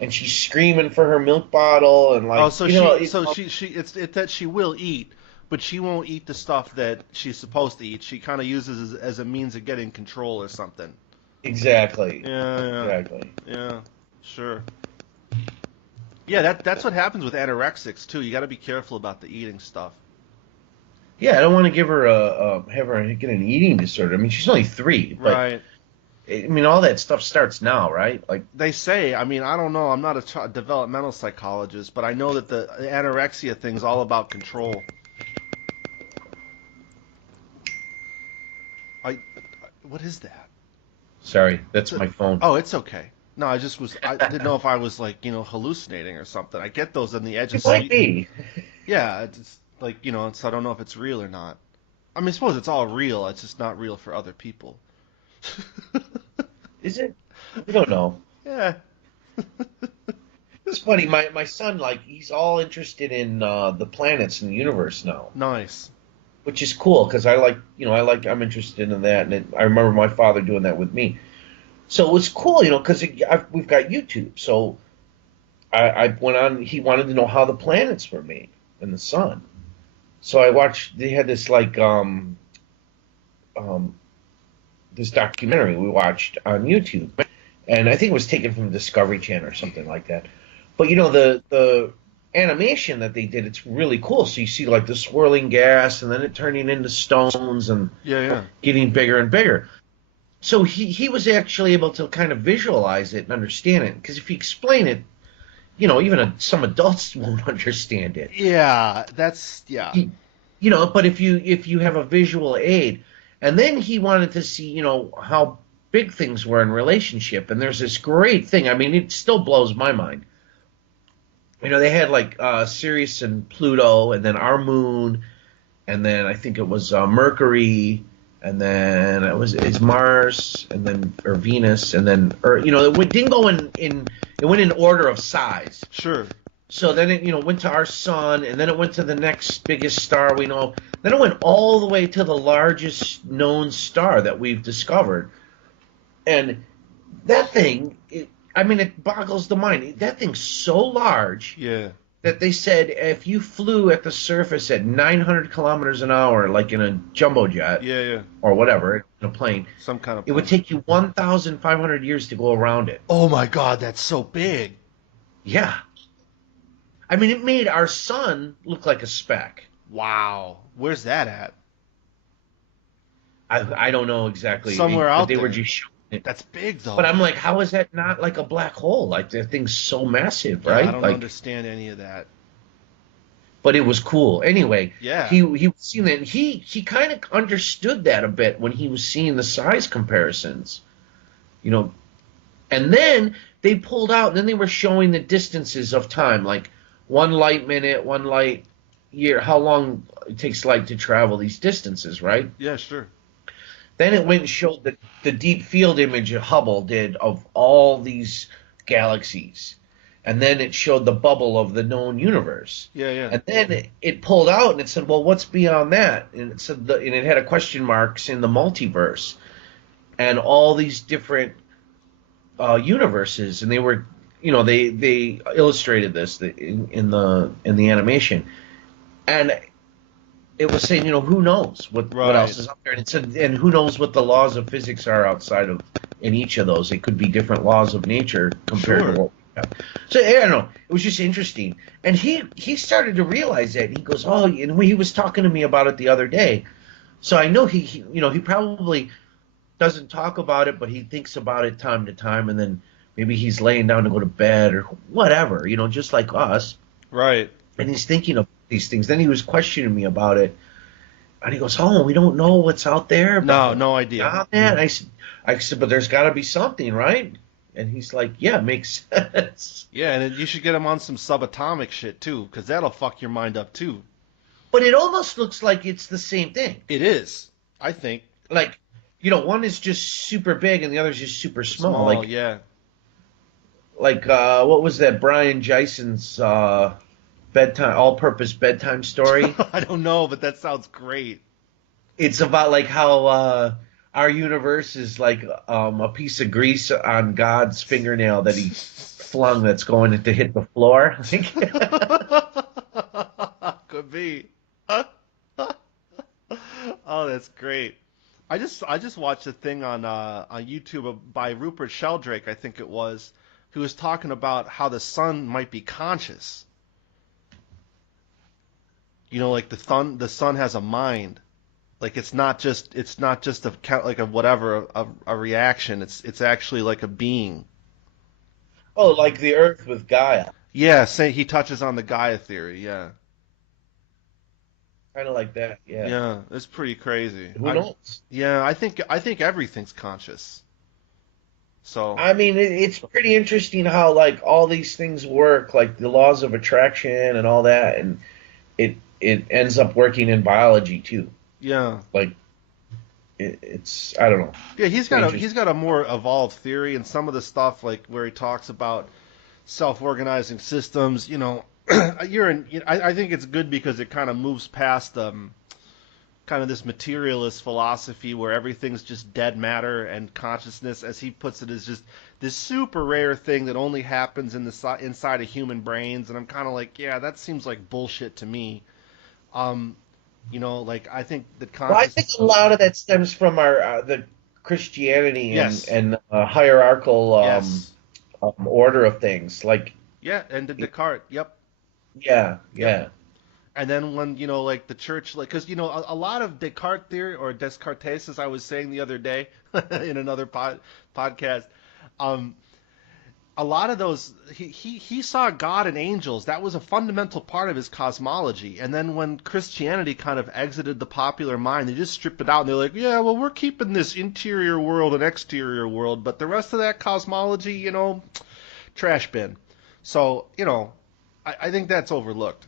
And she's screaming for her milk bottle and So it's that she will eat, but she won't eat the stuff that she's supposed to eat. She kind of uses it as a means of getting control or something. Exactly. Yeah. Exactly. Yeah. Sure. Yeah, that's what happens with anorexics too. You got to be careful about the eating stuff. Yeah, I don't want to give her have her get an eating disorder. I mean, she's only 3, but Right. I mean, all that stuff starts now, right? Like, They say, I mean, I don't know. I'm not a developmental psychologist, but I know that the anorexia thing's all about control. What is that? sorry, that's my phone. Oh, it's okay. No, I didn't know if I was hallucinating or something. I get those on the edge of It might sleep. be. Yeah, it's so I don't know if it's real or not. I mean, I suppose it's all real. It's just not real for other people. Is it? We don't know. Yeah. It's funny. My son, he's all interested in the planets in the universe now, Nice. which is cool because I'm interested in that, and I remember my father doing that with me. So it was cool, because we've got YouTube. So I went on. He wanted to know how the planets were made and the sun. So I watched. They had this this documentary we watched on YouTube, and I think it was taken from Discovery Channel or something like that. But the animation that they did, it's really cool. So you see the swirling gas, and then it turning into stones and Yeah. getting bigger and bigger. So he was actually able to kind of visualize it and understand it. Because if you explain it, even some adults won't understand it. Yeah, But if you have a visual aid, and then he wanted to see, how big things were in relationship. And there's this great thing. I mean, it still blows my mind. They had Sirius and Pluto, and then our moon, and then I think it was Mercury, and then it's Mars, and then or Venus, and then it didn't go it went in order of size. Sure. So then it went to our sun, and then it went to the next biggest star we know. Then it went all the way to the largest known star that we've discovered, and that thing, it boggles the mind. That thing's so large. Yeah. That they said if you flew at the surface at 900 kilometers an hour, like in a jumbo jet, Yeah. or whatever, in a plane, Some kind of it would take you 1,500 years to go around it. Oh my God, that's so big. Yeah. I mean, it made our sun look like a speck. Wow. Where's that at? I don't know exactly. Somewhere but out they there. were just showing it. That's big though. But I'm like, how is that not like a black hole? Like, the thing's so massive, Yeah, right? I don't understand any of that. But it was cool. Anyway, Yeah. he was seeing that, and he kind of understood that a bit when he was seeing the size comparisons, And then they pulled out, and then they were showing the distances of time, like 1 light minute, 1 light year, how long it takes light to travel these distances, right? Yeah, sure. Then it went and showed the deep field image Hubble did of all these galaxies. And then it showed the bubble of the known universe. Yeah. And then it pulled out and it said, well, what's beyond that? And it said, and it had a question marks in the multiverse and all these different universes. And they were, they illustrated this in the animation. And it was saying, who knows what else is out there? And it said, and who knows what the laws of physics are outside of in each of those? It could be different laws of nature compared to what we have. So I don't know. It was just interesting, and he started to realize that. He goes, oh, and he was talking to me about it the other day. So I know he probably doesn't talk about it, but he thinks about it time to time, and then maybe he's laying down to go to bed or whatever, just like us. Right. And he's thinking of these things. Then he was questioning me about it, and he goes, "Oh, we don't know what's out there, No, no idea. beyond that." And I said, "But there's got to be something, right?" And he's like, "Yeah, it makes sense." Yeah, and you should get him on some subatomic shit too, because that'll fuck your mind up too. But it almost looks like it's the same thing. It is, I think. Like, one is just super big and the other's just super small. Small, Like, yeah. Like, what was that Brian Jason's bedtime, all-purpose bedtime story? I don't know, but that sounds great. It's about like how our universe is like a piece of grease on God's fingernail that he flung that's going to hit the floor. Could be. Oh, that's great. I just watched a thing on YouTube by Rupert Sheldrake, I think it was, who was talking about how the sun might be conscious. Like the sun has a mind. Like it's not just a reaction. It's actually like a being. Oh, like the Earth with Gaia. Yeah, he touches on the Gaia theory. Yeah. Kind of like that, yeah. Yeah, it's pretty crazy. Who knows? Yeah, I think everything's conscious. So I mean, it's pretty interesting how like all these things work, like the laws of attraction and all that, and it ends up working in biology too. yeah, Like it's I don't know. yeah, he's got a more evolved theory, and some of the stuff like where he talks about self-organizing systems. I think it's good because it kind of moves past kind of this materialist philosophy where everything's just dead matter, and consciousness, as he puts it, is just this super rare thing that only happens inside of human brains. And I'm kind of like, yeah, that seems like bullshit to me. Like I think that Well, I think a lot of that stems from our the Christianity Yes. and hierarchical Yes. order of things. Like, Yeah, and the Descartes. Yep. yeah. And then when like the church, like, because a lot of Descartes theory, or Descartes, as I was saying the other day in another podcast, a lot of those he saw God and angels. That was a fundamental part of his cosmology. And then when Christianity kind of exited the popular mind, they just stripped it out, and they're like, yeah, well, we're keeping this interior world and exterior world, but the rest of that cosmology, trash bin. So I think that's overlooked.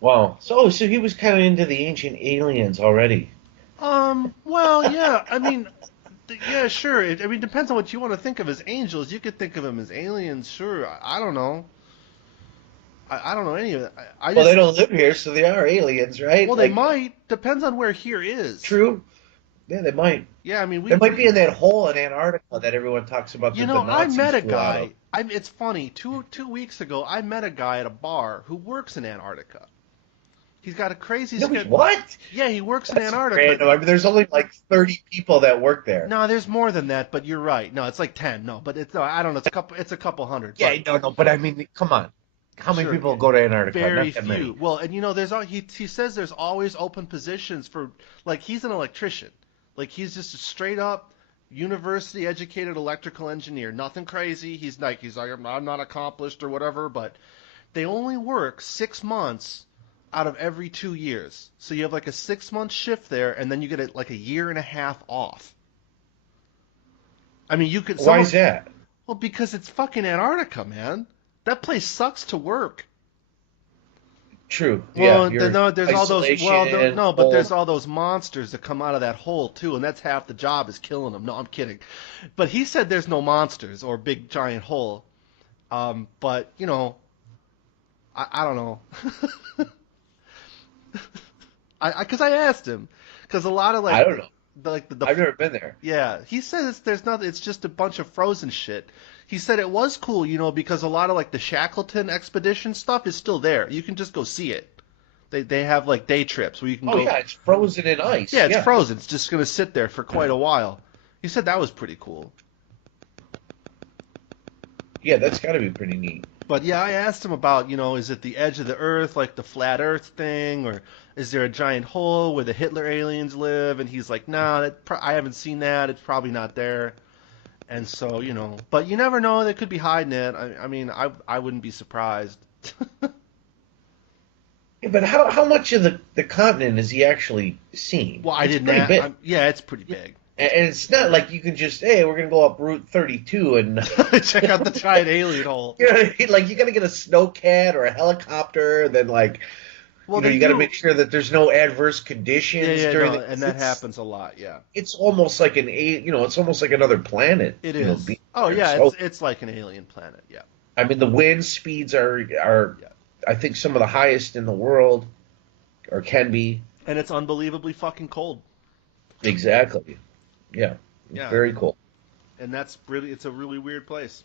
Wow. So he was kind of into the ancient aliens already. Well, yeah, I mean, yeah, sure. I mean, depends on what you want to think of as angels. You could think of them as aliens, sure. I don't know. I don't know any of it. Well, they don't live here, so they are aliens, right? Well, they might. Depends on where here is. True. Yeah, they might. Yeah, I mean, They might be in that hole in Antarctica that everyone talks about. That the I Nazis met a flew out guy. of. It's funny. Two weeks ago, I met a guy at a bar who works in Antarctica. He's got a crazy No, schedule. what? Yeah, he works in That's Antarctica. random. I mean, there's only like 30 people that work there. No, there's more than that, but you're right. No, it's like 10. No, but I don't know. It's a couple hundred. Yeah, but, no, but I mean, come on. How many Sure, people yeah. go to Antarctica? Very Not that few. many. Well, and he says there's always open positions for, like, he's an electrician. Like, he's just a straight up university educated electrical engineer. Nothing crazy. He's like I'm not accomplished or whatever, but they only work 6 months out of every 2 years. So you have like a 6-month shift there, and then you get like a year and a half off. I mean, you could. Why is that? Well, because it's fucking Antarctica, man. That place sucks to work. True. Well, Yeah, there's all those. isolation, Well, no, but there's cold. all those monsters that come out of that hole too, and that's half the job is killing them. No, I'm kidding. But he said there's no monsters or big giant hole. But I don't know. Because I asked him, because a lot of I don't know. the I've never been there. yeah, he says there's nothing. It's just a bunch of frozen shit. He said it was cool, because a lot of like the Shackleton expedition stuff is still there. You can just go see it. They have like day trips where you can Oh go. yeah, it's frozen in ice. Yeah, it's frozen. It's just gonna sit there for quite a while. He said that was pretty cool. Yeah, that's got to be pretty neat. But yeah, I asked him about, is it the edge of the Earth, like the flat Earth thing, or is there a giant hole where the Hitler aliens live? And he's like, nah, I haven't seen that. It's probably not there. And so, but you never know. They could be hiding it. I mean, I wouldn't be surprised. Yeah, but how much of the continent is he actually seen? Well, I It's didn't. pretty big. Yeah, it's pretty big. And it's not like you can just, hey, we're gonna go up Route 32 and Check out the giant alien hole. you know what I mean? Like you gotta get a snowcat or a helicopter, and then like Well, you gotta make sure that there's no adverse conditions during no, and that happens a lot. Yeah, it's almost like it's almost like another planet. it is. Being Oh there. yeah, So, it's like an alien planet. Yeah. I mean, the wind speeds are Yeah. I think some of the highest in the world, or can be. And it's unbelievably fucking cold. Exactly. Yeah. Yeah. Very cool. And it's a really weird place.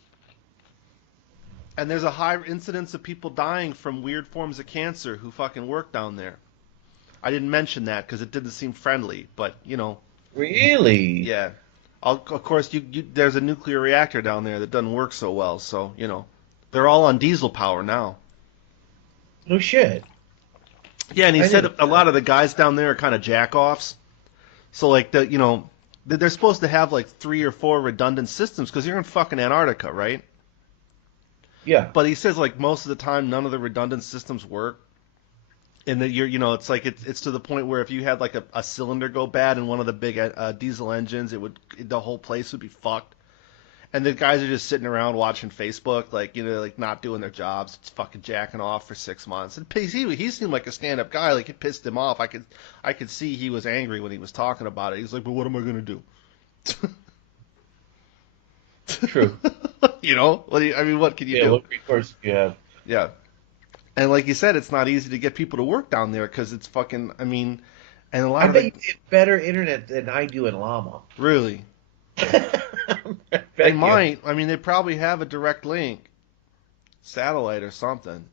And there's a high incidence of people dying from weird forms of cancer who fucking work down there. I didn't mention that because it didn't seem friendly, but Really? yeah. Of course, there's a nuclear reactor down there that doesn't work so well, so they're all on diesel power now. No shit. Yeah, and he I said didn't- a lot of the guys down there are kind of jack-offs. So like they're supposed to have like 3 or 4 redundant systems because you're in fucking Antarctica, right? Yeah. But he says like most of the time none of the redundant systems work, and that it's like it's to the point where if you had like a cylinder go bad in one of the big diesel engines, the whole place would be fucked. And the guys are just sitting around watching Facebook, like like not doing their jobs, just fucking jacking off for 6 months. And he seemed like a stand-up guy, like it pissed him off. I could see he was angry when he was talking about it. He's like, "But what am I gonna do?" True. What can you do? What recourse do you have? Yeah. And like you said, it's not easy to get people to work down there because it's fucking. I mean, and a lot I of bet you get better internet than I do in Llama. really. They might. I mean, they probably have a direct link, satellite or something.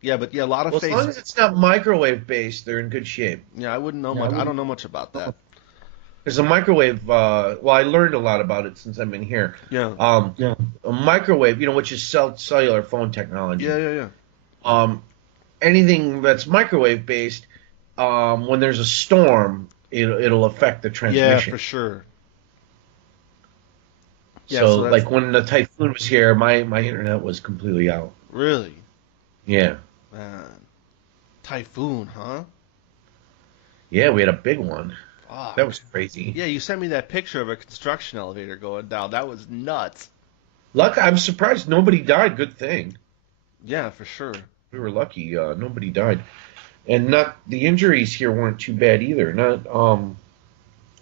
Yeah, but yeah, a lot of Well, as long as it's not microwave based, they're in good shape. Yeah, I wouldn't know much. I don't know much about that. There's a microwave. Well, I learned a lot about it since I've been here. Yeah. A microwave, which is cellular phone technology. Yeah. Anything that's microwave based, when there's a storm, it'll affect the transmission. Yeah, for sure. Yeah, So like when the typhoon was here, my internet was completely out. Really? Yeah. Man. Typhoon, huh? Yeah, we had a big one. Fuck. That was crazy. Yeah, you sent me that picture of a construction elevator going down. That was nuts. I'm surprised nobody died. Good thing. Yeah, for sure. We were lucky. Nobody died, and the injuries here weren't too bad either.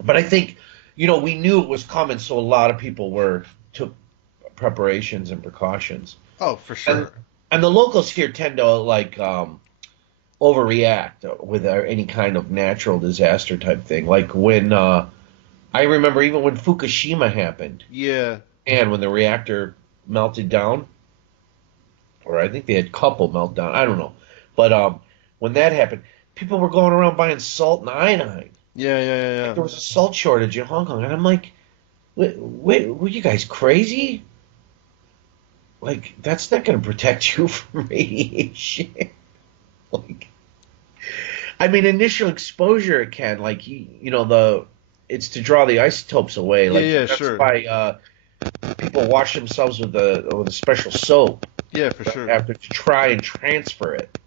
But I think we knew it was coming, so a lot of people took preparations and precautions. Oh, for sure. And the locals here tend to overreact with any kind of natural disaster type thing. Like when I remember even when Fukushima happened. Yeah. And when the reactor melted down, or I think they had a couple melt down. I don't know. But when that happened, people were going around buying salt and iodine. Yeah. There was a salt shortage in Hong Kong, and I'm like, wait, were you guys crazy? Like, that's not going to protect you from radiation. I mean, initial exposure it can, it's to draw the isotopes away. That's sure. Why people wash themselves with a special soap. Yeah, for sure. After to try and transfer it.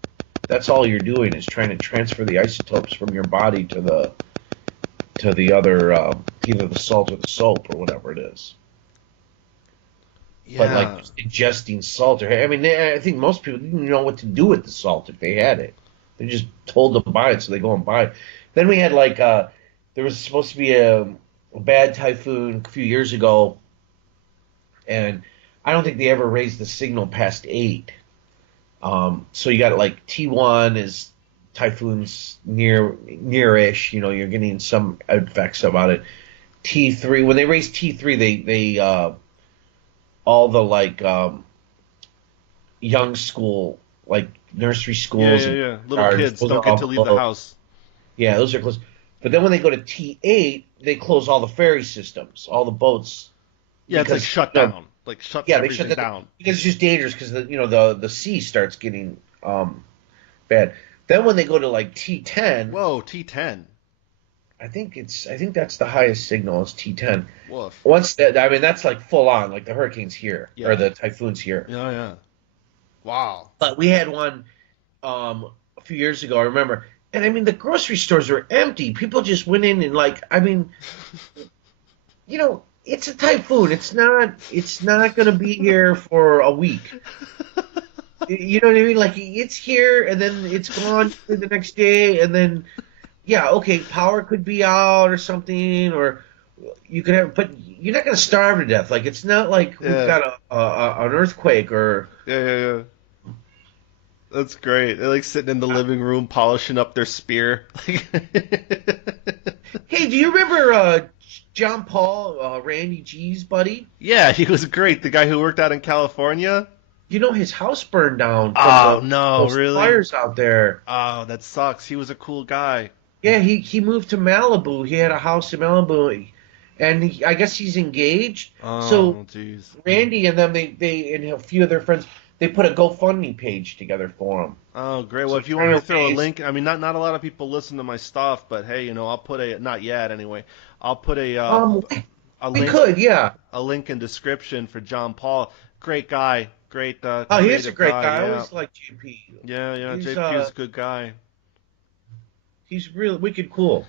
That's all you're doing is trying to transfer the isotopes from your body to the other, either the salt or the soap or whatever it is. Yeah. But just ingesting salt, I think most people didn't know what to do with the salt if they had it. They're just told to buy it, so they go and buy it. Then we had there was supposed to be a bad typhoon a few years ago, and I don't think they ever raised the signal past 8. So you got T1 is typhoons near-ish. You're getting some effects about it. T3, when they raised T3, they all the young school, nursery schools. Yeah. Little kids don't get to leave the house. Yeah, those are closed. But then when they go to T8, they close all the ferry systems, all the boats Yeah, it's like because shut down, like shuts yeah, they shut everything that down. because it's just dangerous because the sea starts getting bad. Then when they go to like T10, Whoa, T10. I think that's the highest signal is T10. Woof. Once that, I mean, that's like full on, like the hurricane's here or Yeah. the typhoon's here. Yeah, yeah. Wow. But we had one a few years ago, I remember, and I mean the grocery stores were empty. People just went in and like, I mean, it's a typhoon. It's not going to be here for a week. You know what I mean? Like it's here and then it's gone the next day, and then yeah, okay, power could be out or something, or you could have, but you're not going to starve to death. Like it's not like we've Yeah. got an earthquake or Yeah, yeah, yeah. That's great. They're like sitting in the living room polishing up their spear. hey, do you remember John Paul, Randy G's buddy? Yeah, he was great. The guy who worked out in California. You know his house burned down from Oh, no, those really? fires out there. Oh, that sucks. He was a cool guy. Yeah, he moved to Malibu. He had a house in Malibu, and I guess he's engaged. So Oh, jeez. Randy and them, they and a few of their friends, they put a GoFundMe page together for him. Oh, great. Well, So if you want me to throw a raise- link, I mean, not a lot of people listen to my stuff, but hey, I'll put not yet anyway. I'll put Um, a we link could, yeah. a link in description for John Paul. Great guy. Great Oh, he is a creative great guy. I Yeah. always liked JP. Yeah, yeah. He's, JP is a good guy. He's really wicked cool.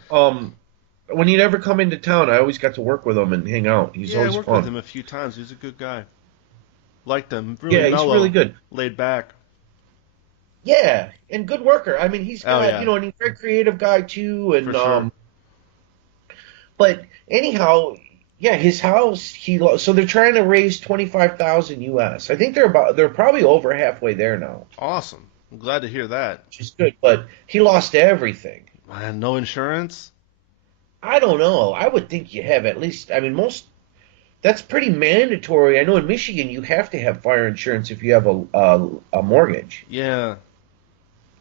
When he'd ever come into town, I always got to work with him and hang out. He's Yeah, I always worked fun. with him a few times. He's a good guy. Liked him. Really Yeah, he's mellow, really good. laid back. Yeah, and good worker. I mean, he's Oh, got, yeah. and he's a very creative guy too. And For sure. but anyhow, yeah, his house. So they're trying to raise 25,000 US. I think they're probably over halfway there now, Awesome. I'm glad to hear that. which is good. But he lost everything. Man, no insurance? I don't know. I would think you have at least. I mean, that's pretty mandatory. I know in Michigan you have to have fire insurance if you have a mortgage. Yeah.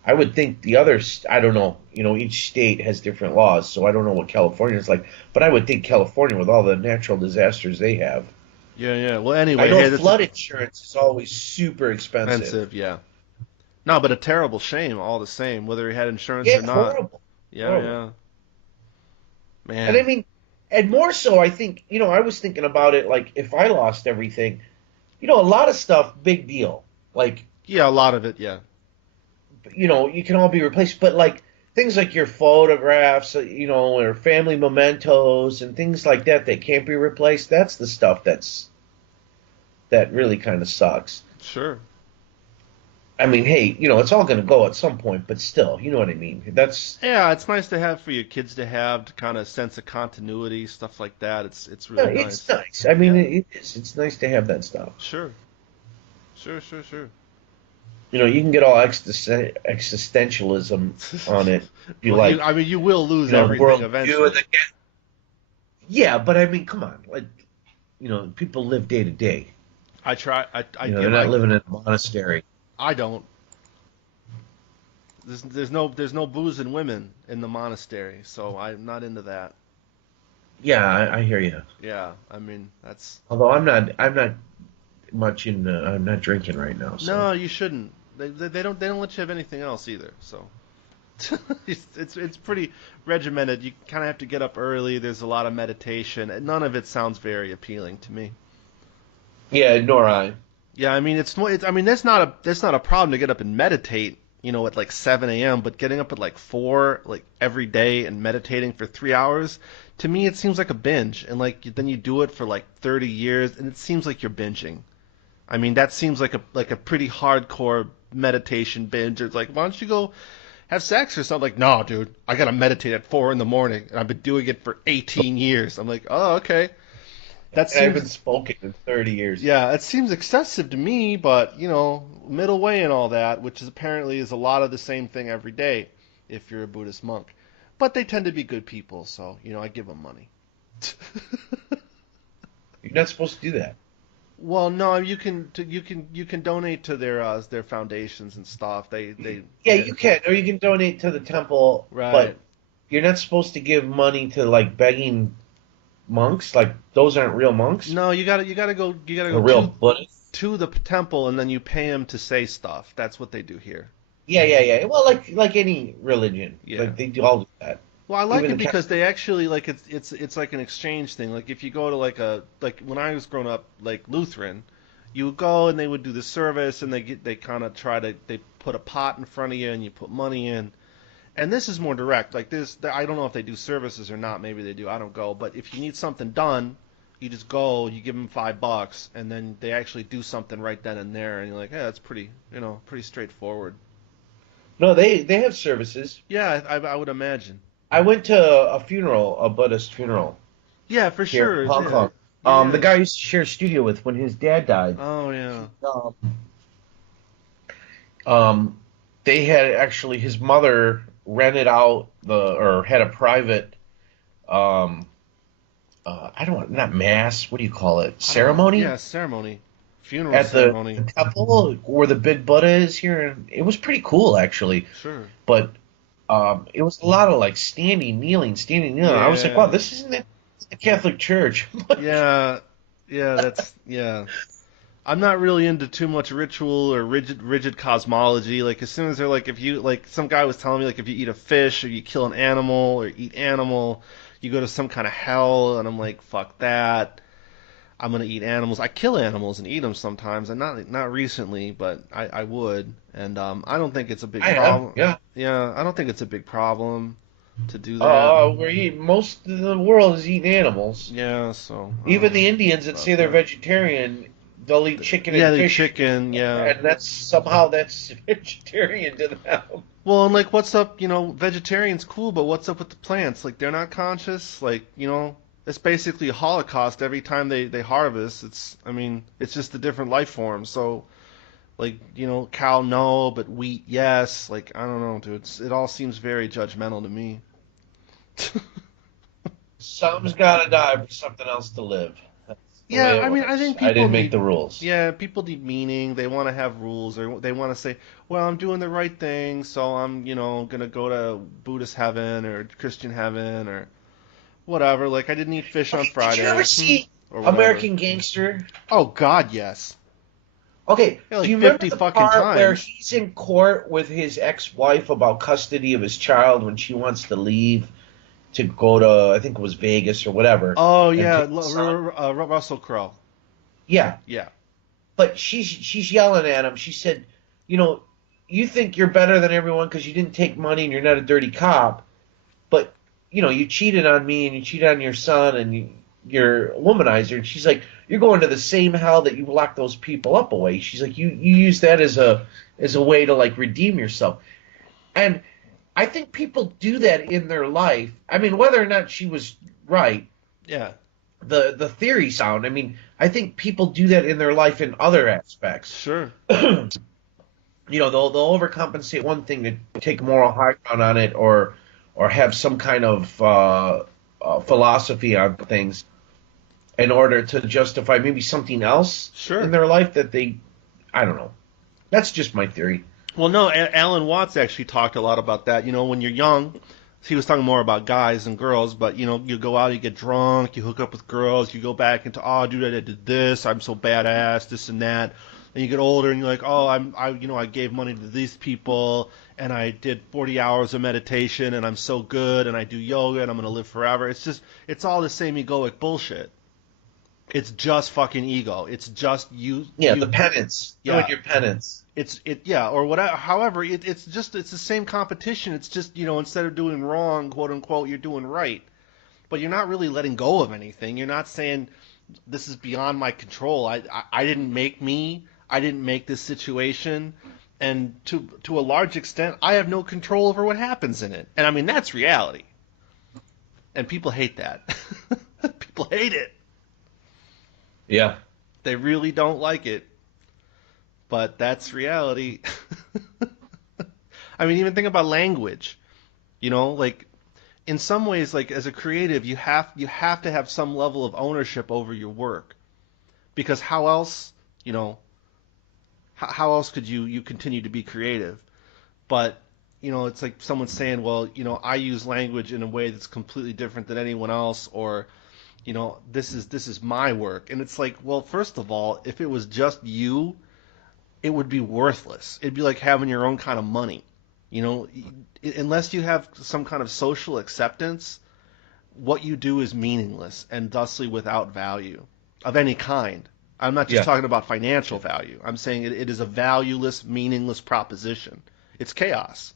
I would think the others, I don't know. Each state has different laws, so I don't know what California is like. But I would think California, with all the natural disasters they have, Yeah, yeah. Well, anyway, I know hey, that's flood insurance is always super expensive. expensive, yeah. No, but a terrible shame all the same, whether he had insurance Yeah, or not. horrible. Yeah, Horrible. yeah. Man. And I mean, and more so, I think, I was thinking about it like if I lost everything, a lot of stuff, big deal. Like, Yeah, a lot of it, yeah. you can all be replaced, but like things like your photographs, or family mementos and things like that can't be replaced. That's the stuff that really kind of sucks. Sure. I mean, hey, it's all going to go at some point, but still, you know what I mean? Yeah, it's nice to have for your kids to have to kind of sense of continuity, stuff like that. It's really nice. it's nice. I mean, Yeah. it is. It's nice to have that stuff. Sure. Sure, sure, sure. You can get all existentialism on it. Be Well, like, I mean, you will lose the everything world eventually. view of the yeah, but I mean, come on, like, people live day to day. I try. I They're not living in a monastery. I don't. There's no booze and women in the monastery, so I'm not into that. Yeah, I hear you. Yeah, I mean that's. Although I'm not much in. I'm not drinking right now. So. No, you shouldn't. They don't let you have anything else either. So it's pretty regimented. You kind of have to get up early. There's a lot of meditation. And none of it sounds very appealing to me. Yeah, nor I. Yeah, I mean I mean that's not a problem to get up and meditate. At like 7 a.m. But getting up at like 4 like every day and meditating for 3 hours, to me it seems like a binge. And like then you do it for like 30 years, and it seems like you're binging. I mean, that seems like a pretty hardcore meditation binge. It's like, why don't you go have sex or something? Like, no, dude, I gotta meditate at 4 in the morning, and I've been doing it for 18 years. I'm like, oh, okay. That I haven't seems, spoken in 30 years. yeah, it seems excessive to me, but middle way and all that, which is apparently is a lot of the same thing every day if you're a Buddhist monk. But they tend to be good people, so I give them money. You're not supposed to do that. Well, no, you can donate to their foundations and stuff. Yeah, you can, or you can donate to the temple. Right. But you're not supposed to give money to like begging monks? Like those aren't real monks? No, you gotta go The real Buddhists? to the temple and then you pay them to say stuff. That's what they do here. Yeah, yeah, yeah. Well, like any religion, Yeah. like they do all do that. Well, I like Even it the because Catholic. they actually like it's like an exchange thing. Like if you go to like when I was growing up, like Lutheran, you would go and they would do the service and they kind of try to they put a pot in front of you and you put money in. And this is more direct. Like this, I don't know if they do services or not. Maybe they do. I don't go. But if you need something done, you just go. You give them $5, and then they actually do something right then and there. And you're like, yeah, that's pretty, pretty straightforward. No, they have services. Yeah, I would imagine. I went to a funeral, a Buddhist funeral Yeah, for here sure. in Hong Yeah, Kong. yeah, The yeah. guy I used to share a studio with when his dad died. Oh yeah. Um, um, they had actually his mother rented out the or had a private um I don't want not mass, what do you call it? I don't know. Ceremony Yeah, ceremony, funeral at the ceremony. temple where the big Buddha is here. And it was pretty cool actually. Sure. But it was a lot of like standing, kneeling. I was like, wow, Yeah. this isn't it the Catholic Church. Yeah. Yeah. That's yeah. I'm not really into too much ritual or rigid cosmology. Like as soon as they're like, if you like, some guy was telling me like, if you eat a fish or you kill an animal or eat animal, you go to some kind of hell, and I'm like, fuck that. I'm gonna eat animals. I kill animals and eat them sometimes, and not recently, but I would, and I don't think it's a big I have, problem. yeah. Yeah, I don't think it's a big problem to do that. Most of the world is eating animals. Yeah, so I don't Even know the Indians that about say they're that. vegetarian, they'll eat chicken Yeah, and the fish, chicken. Yeah. and that's vegetarian to them. Well, and like, what's up? Vegetarian's cool, but what's up with the plants? Like, they're not conscious. Like, it's basically a holocaust every time they harvest. I mean, it's just a different life form. So, like, cow no, but wheat yes. Like, I don't know, dude. It all seems very judgmental to me. Some's got to die for something else to live. That's the way Yeah, it I mean, I works. think I people didn't make need, the rules. yeah, people need meaning. They want to have rules, or they want to say, well, I'm doing the right thing, so I'm, gonna go to Buddhist heaven or Christian heaven or whatever. Like, I didn't eat fish on Okay, did you ever Friday, see or whatever. American Gangster? Oh God, yes. Okay, Yeah, do like you remember 50 the fucking part where times. he's in court with his ex-wife about custody of his child when she wants to leave to go to, I think it was Vegas or whatever, Oh and yeah, take the son? Russell Crowe. Yeah, Yeah, but she's yelling at him. She said, you know, you think you're better than everyone because you didn't take money and you're not a dirty cop, but you cheated on me and you cheated on your son and you're a womanizer. And she's like, you're going to the same hell that you locked those people up away. She's like, you use that as a way to like redeem yourself. And I think people do that in their life. I mean, whether or not she was right, yeah, the theory sound. I mean, I think people do that in their life in other aspects. sure. They'll overcompensate one thing to take moral high ground on it, or have some kind of philosophy on things in order to justify maybe something else in Sure. their life that they, I don't know. That's just my theory. Well, no, Alan Watts actually talked a lot about that. When you're young, he was talking more about guys and girls, but you go out, you get drunk, you hook up with girls, you go back into, oh, dude, I did this, I'm so badass, this and that. And you get older and you're like, oh, I gave money to these people and I did 40 hours of meditation and I'm so good and I do yoga and I'm gonna live forever. It's all the same egoic bullshit. It's just fucking ego. It's just you, Yeah, the penance, doing yeah. your penance. Yeah, or whatever. However, it's the same competition. It's just instead of doing wrong, quote unquote, you're doing right. But you're not really letting go of anything. You're not saying this is beyond my control. I didn't make me. I didn't make this situation, and to a large extent, I have no control over what happens in it. And I mean that's reality. And people hate that. People hate it. Yeah. They really don't like it. But that's reality. I mean, even think about language. Like in some ways, like as a creative, you have to have some level of ownership over your work because how else, how else could you continue to be creative? But it's like someone saying, well, I use language in a way that's completely different than anyone else, or this is my work. And it's like, well, first of all, if it was just you, it would be worthless. It'd be like having your own kind of money. Unless you have some kind of social acceptance, what you do is meaningless and thusly without value of any kind. I'm not just Yeah. talking about financial value. I'm saying it is a valueless, meaningless proposition. It's chaos.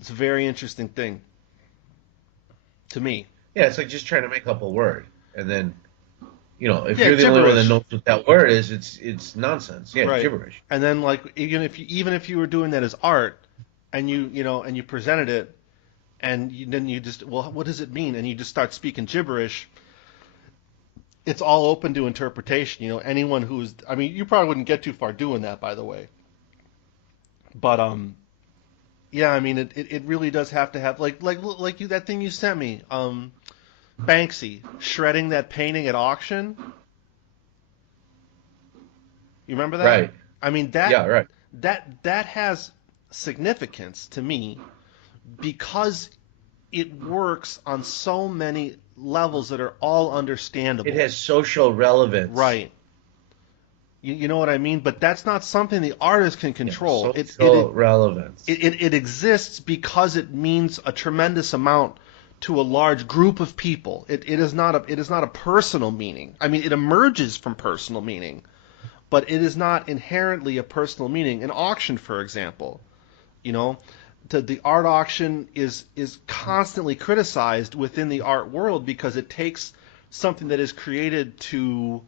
It's a very interesting thing to me. Yeah, it's like just trying to make up a word, and then if Yeah, you're the only one that gibberish. knows what that word is, it's nonsense. Yeah, Right. gibberish. And then like even if you were doing that as art and you presented it and then you just, well, what does it mean? And you just start speaking gibberish. It's all open to interpretation. Anyone who's, I mean, you probably wouldn't get too far doing that, by the way. But yeah, I mean, it really does have to have like that thing you sent me, Banksy shredding that painting at auction. You remember that? Right. I mean Yeah. Right. that has significance to me because it works on so many levels that are all understandable. It has social relevance. Right. You know what I mean? But that's not something the artist can Yeah, control. social relevance. It exists because it means a tremendous amount to a large group of people. It is not a personal meaning. I mean, it emerges from personal meaning, but it is not inherently a personal meaning. An auction, for example, the art auction is constantly criticized within the art world because it takes something that is created to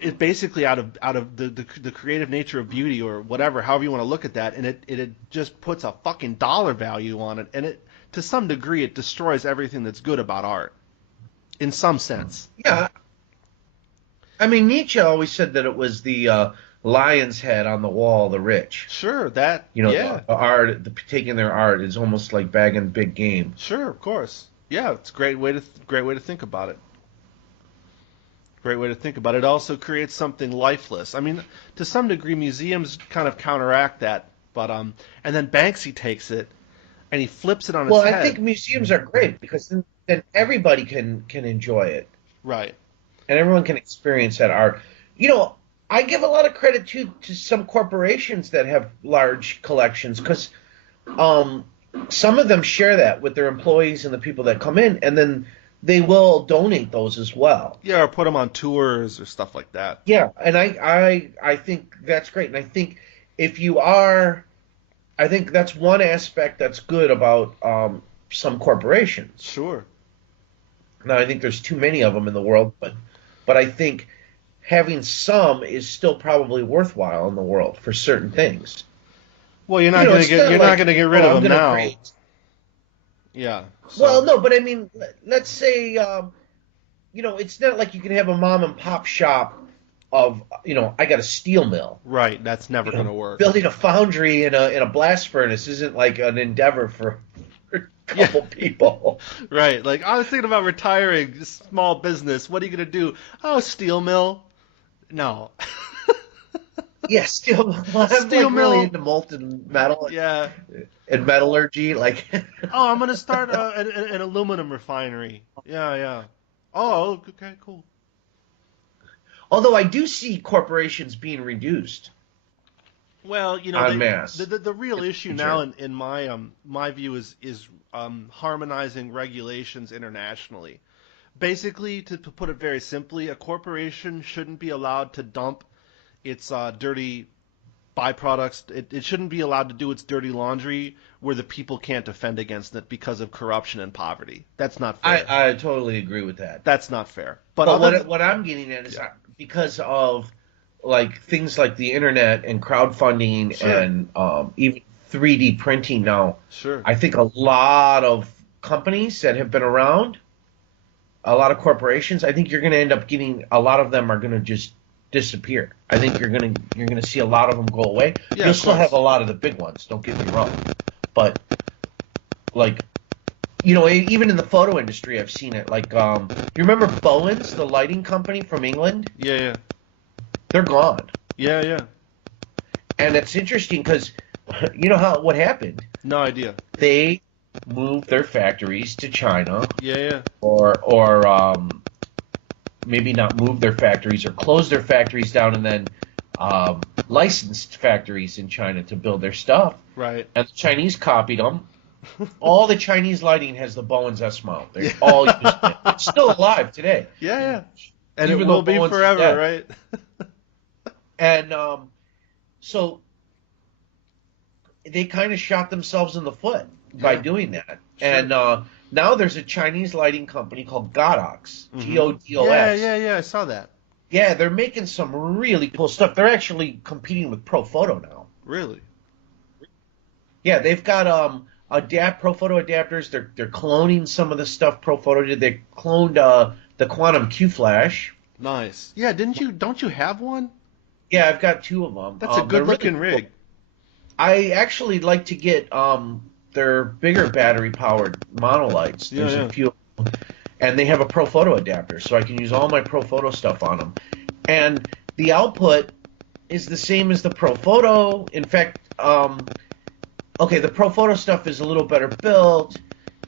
it basically out of the creative nature of beauty or whatever, however you want to look at that, and it just puts a fucking dollar value on it, and it to some degree it destroys everything that's good about art in some sense. Yeah. I mean, Nietzsche always said that it was the lion's head on the wall, the rich. Sure, that The art, taking their art is almost like bagging big game. Sure, of course. Yeah, it's a great way to think about it. Great way to think about it. It also creates something lifeless. I mean, to some degree, museums kind of counteract that, but and then Banksy takes it and he flips it on its Well, head. I think museums are great because then everybody can enjoy it, Right. and everyone can experience that art. I give a lot of credit to some corporations that have large collections because some of them share that with their employees and the people that come in, and then they will donate those as well. Yeah, or put them on tours or stuff like that. Yeah, and I think that's great. And I think I think that's one aspect that's good about some corporations. Sure. Now, I think there's too many of them in the world, but I think having some is still probably worthwhile in the world for certain things. Well, you're not going to get rid of them now. Create. Yeah. Well, no, but I mean, let's say, it's not like you can have a mom and pop shop of, I got a steel mill. Right. That's never going to work. Building a foundry in a blast furnace isn't like an endeavor for a couple people. Right. Like, I was thinking about retiring, small business. What are you going to do? Oh, steel mill. No. Yeah, steel mill. I'm Steel mill. really into molten metal. Yeah. And metallurgy, like. Oh, I'm gonna start an aluminum refinery. Yeah. Oh, okay, cool. Although I do see corporations being reduced. Well, En masse. The real issue now, in my view, is harmonizing regulations internationally. Basically, to put it very simply, a corporation shouldn't be allowed to dump its dirty byproducts. It shouldn't be allowed to do its dirty laundry where the people can't defend against it because of corruption and poverty. That's not fair. I totally agree with that. That's not fair. But what I'm getting at is because of like things like the internet and crowdfunding and even 3D printing now. Sure. I think a lot of companies that have been around, a lot of corporations, I think you're going to end up getting a lot of them are going to just disappear. I think you're gonna see a lot of them go away. Yeah, you'll still have a lot of the big ones. Don't get me wrong, but like even in the photo industry, I've seen it. Like you remember Bowens, the lighting company from England? Yeah. They're gone. Yeah. And it's interesting because what happened? No idea. They move their factories to China, Yeah. or maybe not move their factories or close their factories down and then licensed factories in China to build their stuff. Right. And the Chinese copied them. All the Chinese lighting has the Bowens S mount. They're all Yeah. using it. It's still alive today. Yeah. And it Even will though be Bowens is forever, dead. right? And so they kind of shot themselves in the foot by doing that. Sure. And now there's a Chinese lighting company called Godox, Godox. Yeah, I saw that. Yeah, they're making some really cool stuff. They're actually competing with Profoto now. Really? Yeah, they've got Profoto adapters. They're cloning some of the stuff Profoto did. They cloned the Quantum Q Flash. Nice. Yeah, don't you have one? Yeah, I've got two of them. That's a good looking rig. I actually like to get their bigger battery powered monolights. There's a few of them. And they have a Profoto adapter, so I can use all my Profoto stuff on them. And the output is the same as the Profoto. In fact, okay, the Profoto stuff is a little better built.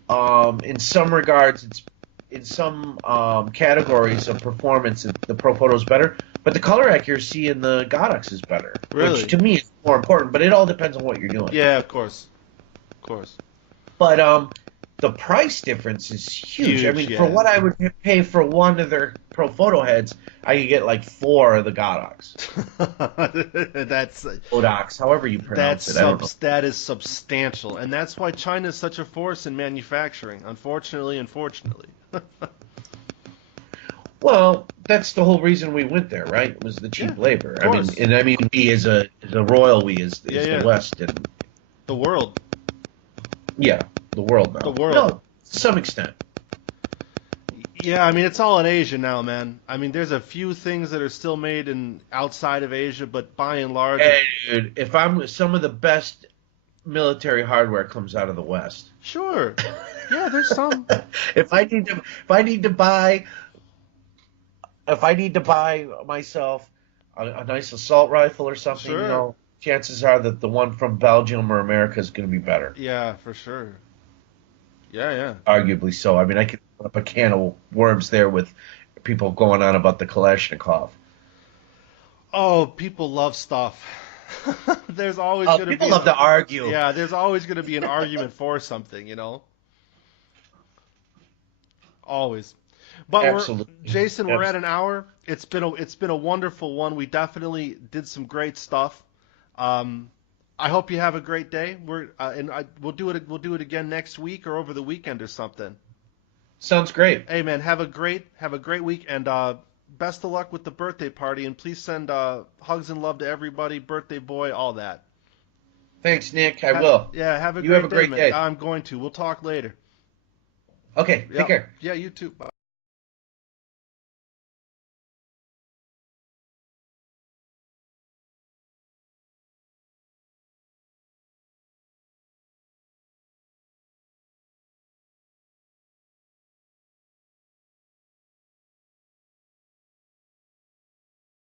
In some regards, in some categories of performance, the Profoto is better. But the color accuracy in the Godox is better. Really? Which to me is more important, but it all depends on what you're doing. Yeah, of course. Of course. But the price difference is huge. I mean, for what I would pay for one of their Profoto heads, I could get like 4 of the Godox. That's Godox, however you pronounce it. That is substantial, and that's why China is such a force in manufacturing. Unfortunately. Well, that's the whole reason we went there, right? It was the cheap labor. I mean, we as a royal we is the West and the world. Yeah, the world now. The world. No, to some extent. Yeah, I mean, it's all in Asia now, man. I mean, there's a few things that are still made outside of Asia, but by and large... Hey, dude, some of the best military hardware comes out of the West. Sure. Yeah, there's some. If I need to buy myself a nice assault rifle or something, sure. Chances are that the one from Belgium or America is going to be better. Yeah, for sure. Yeah. Arguably so. I mean, I could put up a can of worms there with people going on about the Kalashnikov. Oh, people love stuff. There's always going to be... People love to argue. Yeah, there's always going to be an argument for something, Always. But Absolutely. Jason, we're at an hour. It's been a wonderful one. We definitely did some great stuff. I hope you have a great day. We'll do it again next week or over the weekend or something. Sounds great. Hey man, have a great week, and best of luck with the birthday party, and please send hugs and love to everybody, birthday boy, all that. Thanks, Nick. I will. Yeah, have a great day. I'm going to. We'll talk later. Okay, take care. Yeah, you too. Bye.